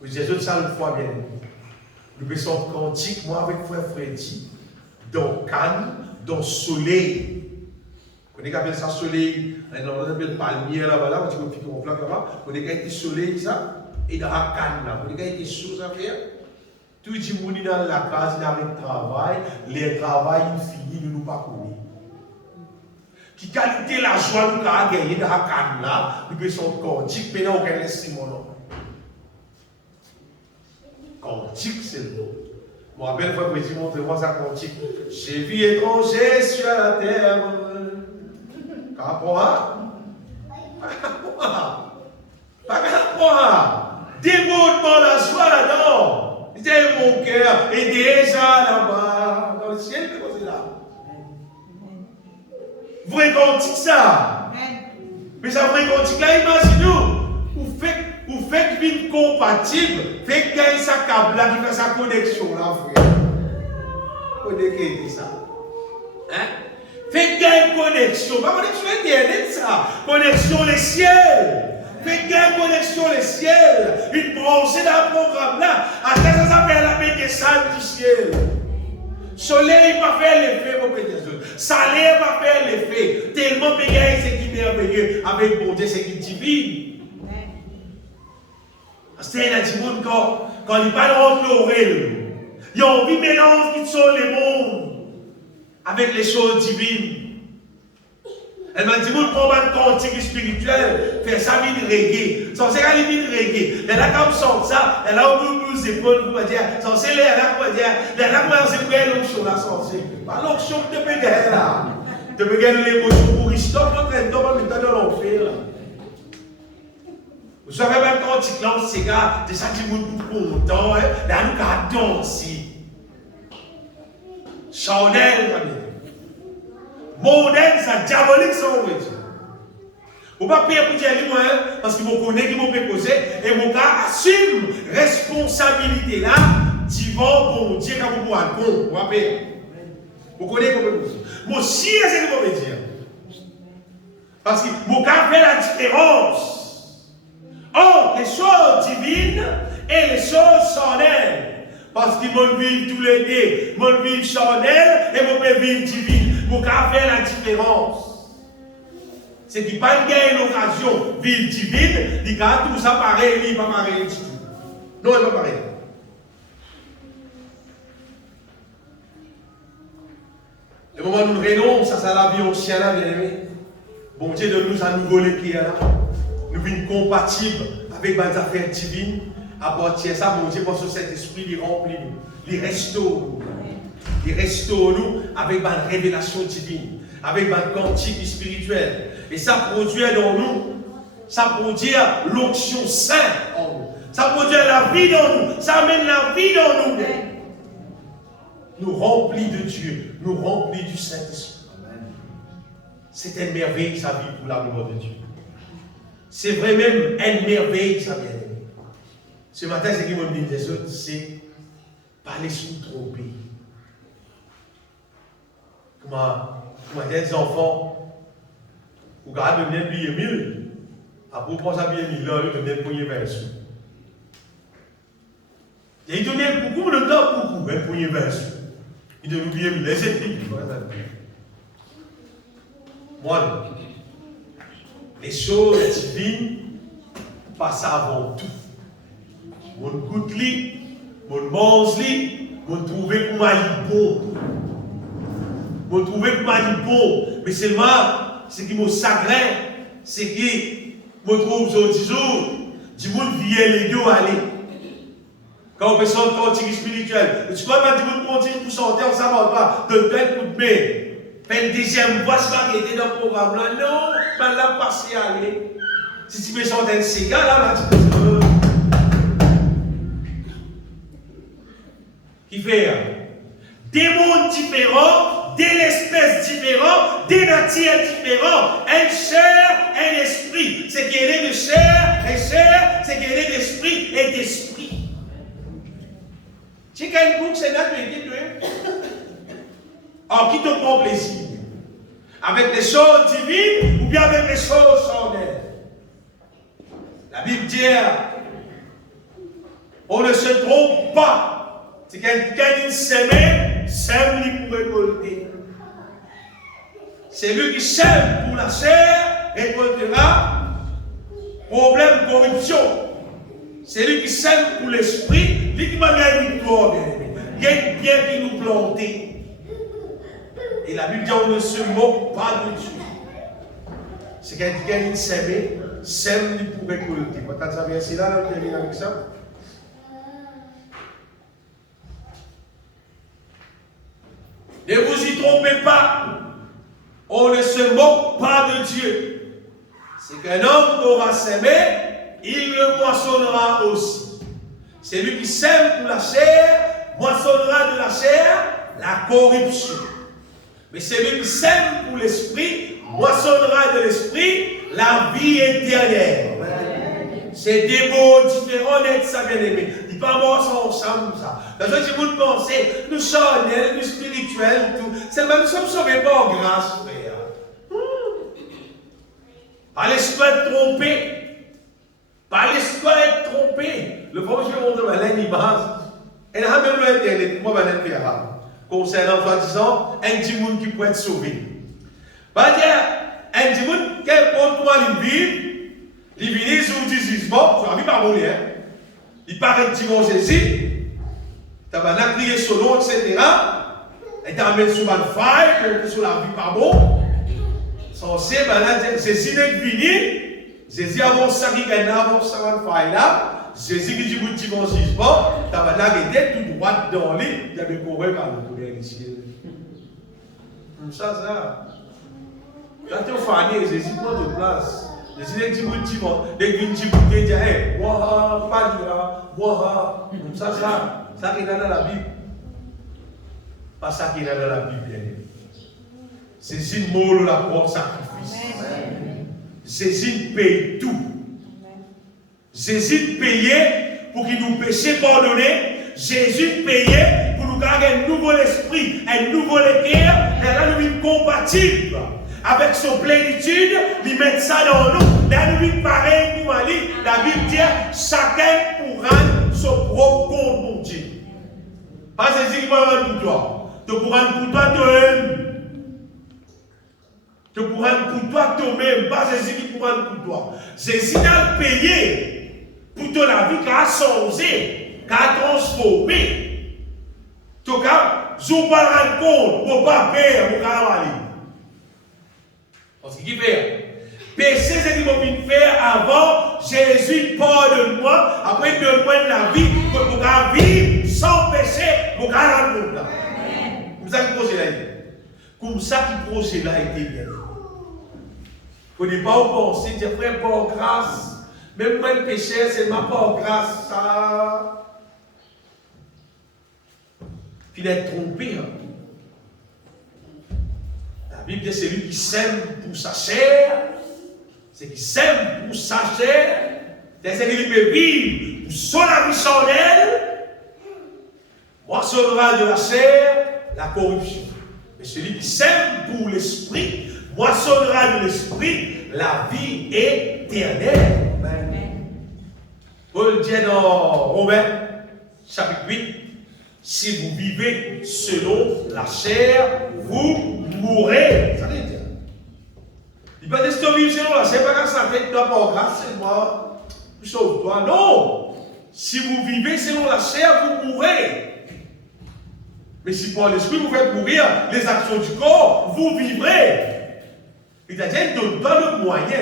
Vous dites ça une fois bien. Nous faisons cantique, moi avec frère Freddy, dans Cannes, dans le soleil. Vous connaissez qu'appelle ça soleil, on appelle palmier là-bas, on dit qu'on fait un flac là-bas, on connaissez qu'il y a soleil ça, et dans la Cannes là, on connaissez qu'il y a des choses à faire. Tout le monde est dans la case, il arrête le travail, les travail, il finit, nous ne pas connaître. Qui qualité la joie nous a gagné dans la Cannes là, nous faisons cantique, mais là, aucun instrument non. Cantique, c'est le mot. Je me rappelle, frère Président, montrez-moi ça cantique. J'ai vu étranger sur la terre. Pas dévotement la joie là-dedans. C'est mon cœur est déjà là-bas. Dans le ciel, c'est là. Vrai cantique ça. Mais ça vrai cantique là, imaginez-vous. Vous faites une compatible, faites gagner sa câble là qui fait sa connexion là, frère. Connectez ça. Hein? Faites gagner connexion, pas connexion internet ça, connexion les ciels. Faites gagner connexion les ciels. Une pensée dans le programme là, à ça s'appelle la paix des salles du ciel. Soleil va faire l'effet, mon pédé. Salaire va faire l'effet. Tellement pégué, c'est qui est merveilleux. Avec bon Dieu, c'est qui divine. C'est un petit monde quand il parle de l'oreille. Il y a envie de mélanger qui sont les mondes avec les choses divines. Elle m'a dit, vous prenez un cantique spirituel, fait ça, une reggae. Sans c'est qu'elle est une reggae. Elle a comme ça, elle a ouvert les épaules pour dire, sans c'est là, pour dire, elle a commencé à faire l'onction là, sans c'est. Pas l'onction que tu peux gagner là. Tu peux gagner l'émotion pour Christophe, notre temps, mais tu dans l'enfer là. Vous savez même quand tu lances ces gars, c'est ça qui vous content, là nous avons dansé. Chanel, moderne, ça diabolique, ça on veut dire. Vous ne pouvez pas payer pour dire moi, parce que vous connaissez qui m'ont proposé, et mon gars assume responsabilité là, divin, bon Dieu, quand vous pouvez bon, vous payer. Vous connaissez comment vous dire. Moi, si, c'est ce que vous pouvez dire. Parce que mon gars fait la différence. Or, les choses divines et les choses charnelles. Parce qu'ils vont vivre tous les deux. Ils vont vivre charnelles et vont vivre divines. Pour qu'à faire la différence. C'est qu'il n'y a pas l'occasion de vivre divine, il y a tout ça pareil, il n'est pas pareil du tout. Non, il n'est pas pareil. Le moment où nous renonçons, ça c'est la vie au ciel, bien aimé. Bon Dieu de nous à nouveau les qui est là. Nous sommes compatibles avec les affaires divines. À partir de ça, mon Dieu, parce que cet esprit, il remplit nous, il restaure nous. Il restaure nous avec une révélation divine, avec une cantique spirituelle. Et ça produit dans nous, ça produit l'onction sainte en nous. Ça produit la vie dans nous, ça amène la vie dans nous. Nous remplit de Dieu, nous remplit du Saint-Esprit. C'est une merveille sa vie pour la gloire de Dieu. C'est vraiment une merveille sa vie. Ce matin, ce qui m'a dit des autres, c'est pas laisser nous tromper. Comment des enfants, vous gardez de payer 1000, après vous pensez à payer 1000, là, vous donnez payer 20 sous. Et il donnait beaucoup de temps, beaucoup, même payer 20 sous. Il donnait payer 1000, laissez plus. Moi, les choses divines passent avant tout. Mon goûte li, mon mange li, mon trouve comment il bon. Mon trouve comment il bon. Mais seulement, ce qui me chagrin, c'est que me trouve aujourd'hui jour, du monde vient les deux aller. Quand on peut sortir un cantique spirituel, tu crois que tu peux continuer pour sortir, on ne s'en va pas, de belles coups de main. Faire une deuxième voix, c'est pas qui était dans le programme là. Non, pas là, passer à aller. Si tu peux sortir un cigare là, tu peux. Qui fait des mondes différents, des espèces différentes, des natures différentes, un chair, un esprit. Ce qui est né de chair, c'est gagner d'esprit et d'esprit. Si quelqu'un c'est notre métier, alors qui te prend plaisir? Avec les choses divines ou bien avec les choses charnelles? La Bible dit, on ne se trompe pas. Si quelqu'un sème, sème pour récolter. C'est lui qui sème pour la chair, récoltera problème, corruption. C'est lui qui sème pour l'esprit, lui qui m'a mis la victoire. Il y a une pierre qui nous plantait. Et la Bible dit, on ne se moque pas de Dieu. C'est quelqu'un qui sème pour récolter. Quand ça vient ici, là, on termine avec ça. Ne vous y trompez pas. On ne se moque pas de Dieu. C'est qu'un homme aura sémé, il le moissonnera aussi. C'est lui qui sème pour la chair, moissonnera de la chair la corruption. Mais celui qui sème pour l'esprit, moissonnera de l'esprit la vie éternelle. C'est des mots différents d'être ça, bien aimé. Ils ne pas voir ensemble, ça. Parce que si vous pensez, nous charnels, nous spirituels, tout, c'est même si nous ne sauvons pas en grâce, frère. Pas l'espoir être trompé. Pas l'espoir être trompé. Le projet montre ma ligne base. Et là, même l'internet, moi, je vais faire concernant, disant, un petit monde qui peut être sauvé. Bah, dire, un petit monde, quel compte toi, il vit, il vit sur le jugement, sur la vie par mon lien. Il paraît que tu vas Jésus, tu vas crier son nom, etc. Et tu vas mettre sur une faille, sur la vie par bon. Censé, Jésus n'est venu, Jésus avance ça qui gagne, avance ça une faille là. Jésus qui dit que tu vas jugement, tu vas l'arrêter tout droit dans l'île, tu vas courir par le poulet ici. Comme ça. Quand tu es fané, Jésus prend de place. Jésus dit que tu vas, dès que tu vas dire, hey, moi, pas là, moi, comme ça, ça qui est dans la Bible. Pas ça qui est dans la Bible, bien aimé. Jésus molle la porte sacrifice. Jésus paye tout. Jésus payait pour qu'il nous péché pardonné. Jésus payait pour nous garder un nouveau esprit, un nouveau cœur, et nous compatible avec son plénitude, lui mettre ça dans nous. Là, nous pareil, nous dit, la Bible dit, chacun pourra son propre compte, mon Dieu. Pas Jésus qui va rendre pour toi. Tu pourras pour toi toi-même. Tu pourras pour toi toi-même. Pas Jésus qui pourra pour toi. Jésus a payé pour ton la vie qui a changé, qui a transformé. En tout cas, je ne pas rendre compte, pour ne pas payer, pour ne pas aller. Parce qu'il fait, péché, c'est ce qu'il faut faire avant, Jésus pardonne-moi, après donne-moi la vie, pour pouvoir vivre sans péché, pour pouvoir rendre compte là. Comme ça que le projet là est. Comme ça que le projet là a été bien. Il ne faut pas penser, dire frère, par grâce. Même moi, le péché, c'est ma part grâce. Ça. Puis d'être trompé. Hein. La Bible dit c'est lui qui sème pour sa chair. C'est qui sème pour sa chair. C'est qui peut vivre pour son vie charnelle. Moissonnera de la chair la corruption. Mais celui qui sème pour l'esprit, moissonnera de l'esprit la vie éternelle. Paul dit dans Romains, chapitre 8, si vous vivez selon la chair, vous mourrez. Ça veut dire. Il ne peut pas dire que tu vis selon la chair, pas qu'à sa tête, tu n'as pas grâce, c'est moi, sauve-toi. Non! Si vous vivez selon la chair, vous mourrez. Mais si par l'esprit vous faites mourir les actions du corps, vous vivrez. Il a dit, il ne donne pas le moyen.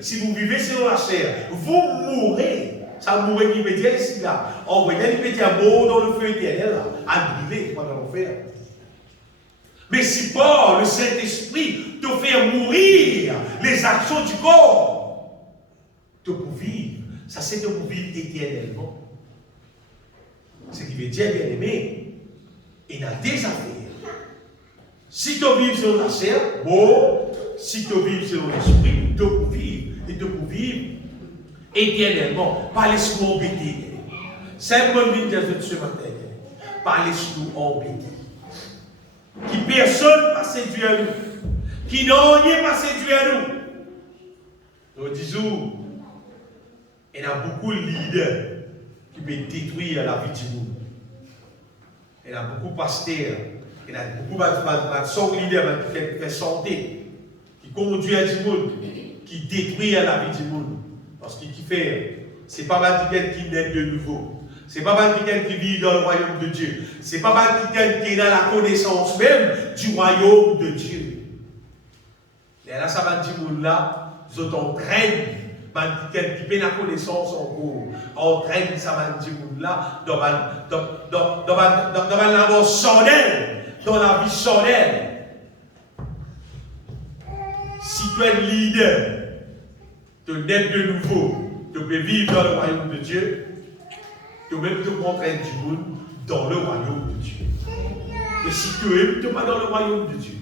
Si vous vivez selon la chair, vous mourrez. Ça mourrait qui veut dire ici là. Envoyez il peut dire mort dans le feu éternel là, à brûler pendant l'enfer. Mais si par le Saint-Esprit te fait mourir les actions du corps, te pour vivre, ça c'est de pour vivre éternellement. Ce qui veut dire, bien aimé, il y a des affaires. Si tu vis selon la chair, bon, si tu vis selon l'esprit, tu pour vivre et tu pour vivre éternellement. Pas laisse-nous embêter. C'est mon vie de ce matin. Pas laisse-nous embêter. Qui personne pas séduire à nous. Qui n'en est pas séduire à nous. Nous disons, il y a beaucoup de leaders qui peuvent détruire la vie du monde. Il y a beaucoup de pasteurs, il y a beaucoup de leaders qui fait santé, qui conduit à du monde, qui détruit la vie du monde. Parce qu'il fait, ce n'est pas mal quelqu'un qui naît de nouveau. Ce n'est pas mal quelqu'un qui vit dans le royaume de Dieu. Ce n'est pas mal quelqu'un qui est dans la connaissance même du royaume de Dieu. Et là, ça va dire, là, vous entraînent, quelqu'un qui fait la connaissance en cours, entraîne ça va dire, là, dans la vie charnelle, dans la vie charnelle. Si tu es leader, tu es de nouveau, tu peux vivre dans le royaume de Dieu, tu peux même te contraindre du monde dans le royaume de Dieu. Et si tu es, tu n'es pas dans le royaume de Dieu.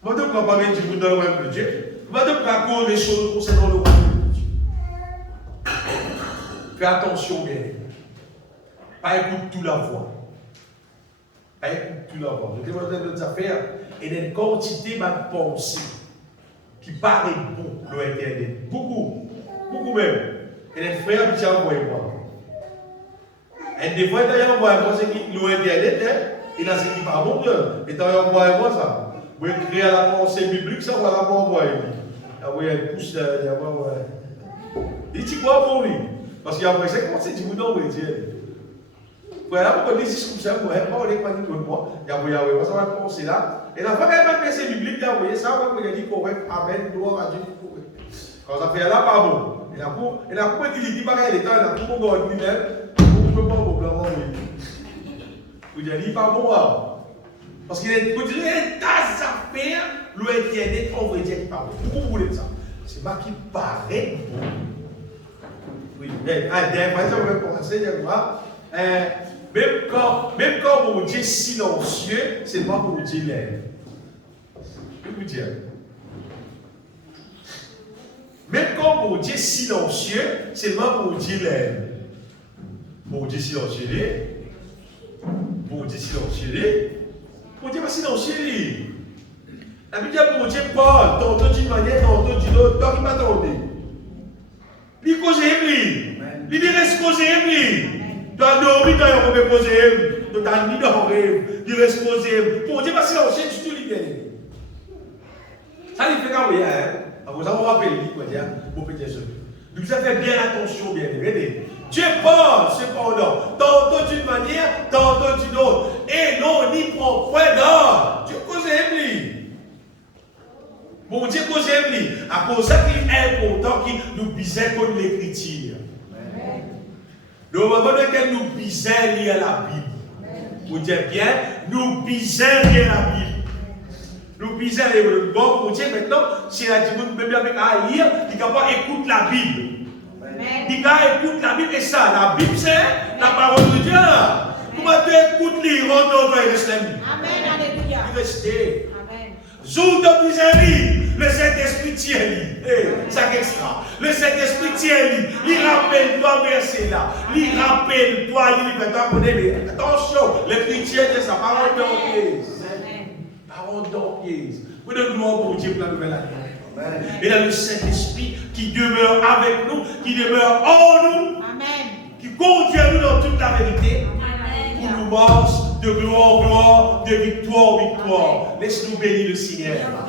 Vous ne pouvez pas mettre du monde dans le royaume de Dieu. Vous ne pouvez pas faire des choses concernant le royaume de Dieu. Fais attention, bien. Pas écoute toute la voix. Pas écoute toute la voix. Je vais vous dire des affaires. Et une quantité de pensées qui paraît bon dans Internet. Beaucoup. Beaucoup même. Et les frères qui envoient moi. Et des fois, ils envoient moi, c'est qui l'ont Internet, et là, c'est qui pas bon. Et ils envoient moi ça. Vous créez la pensée biblique, ça va la envoyer. Vous voyez, elle pousse derrière moi. Il dit quoi pour lui? Parce qu'après, c'est comment c'est dit, vous n'envoyez Dieu. Voilà, pourquoi les disent comme ça, vous n'avez pas les paniques de moi. Il y a ça va penser là. Et la fois qu'elle va penser biblique, il y a ça, vous voyez, il correct, amen, gloire à Dieu, correct. Quand ça fait là, pas bon. Et la cour, il dit pas qu'il y a des temps, la cour, on va lui-même, on ne peut pas vous blanc, vous dites, il pas bon. Parce qu'il y a un tas d'affaires, l'Internet, on va dire qu'il parle. Pourquoi vous voulez ça? C'est pas qu'il paraît bon. Oui, par exemple, on va commencer, même quand on dit silencieux, c'est pas pour dire l'air. Je vais vous dire. Même quand on dit silencieux, c'est pas pour dire l'air. Pour dire silencieux, pour dire silencieux. Pour dire silencieux. La Bible dit pour dire Paul, tantôt d'une manière, tantôt d'une autre, donc il m'a attendé. Il cause lui. Il dit reste cause lui. Tu as dormi dans un rêve cause lui. Tu as mis dans un rêve. Il reste cause lui. Pour dire silencieux, tu te libères. Ça lui fait quand même. Vous avez rappelé, mon petit jeune. Nous avons fait bien attention, bien aimé. Dieu parle, cependant, tantôt d'une manière, tantôt d'une autre. Et non, ni prend point d'or. Dieu cause lui. Bon Dieu cause lui. À cause ça qu'il est important qu'il nous bisait comme l'écriture. Le moment où nous bisons lire la Bible. Vous dites bien, nous bisons lire la Bible. Nous bisons lire la Bible. Bon, pour Dieu, maintenant, si la Bible même avec à lire, il ne peut pas écouter la Bible. Il va écouter la Bible et ça, la Bible c'est la parole de Dieu. Comment tu écoutes les rendre dans les Amen, alléluia. Il reste. Amen. Jour de misère, le Saint-Esprit tient lui. C'est extra. Le Saint-Esprit tient lui. Il rappelle-toi, verset là. Il rappelle-toi, il va t'abonner. Attention, l'Écriture c'est sa parole dans pièce. Parole dans pièce. Vous devez gloire pour Dieu pour la nouvelle année. Et là, le Saint-Esprit qui demeure avec nous, qui demeure en nous, Amen. qui conduit nous dans toute la vérité, Amen. pour nous marche de gloire en gloire, de victoire en victoire. Laisse-nous bénir le Seigneur.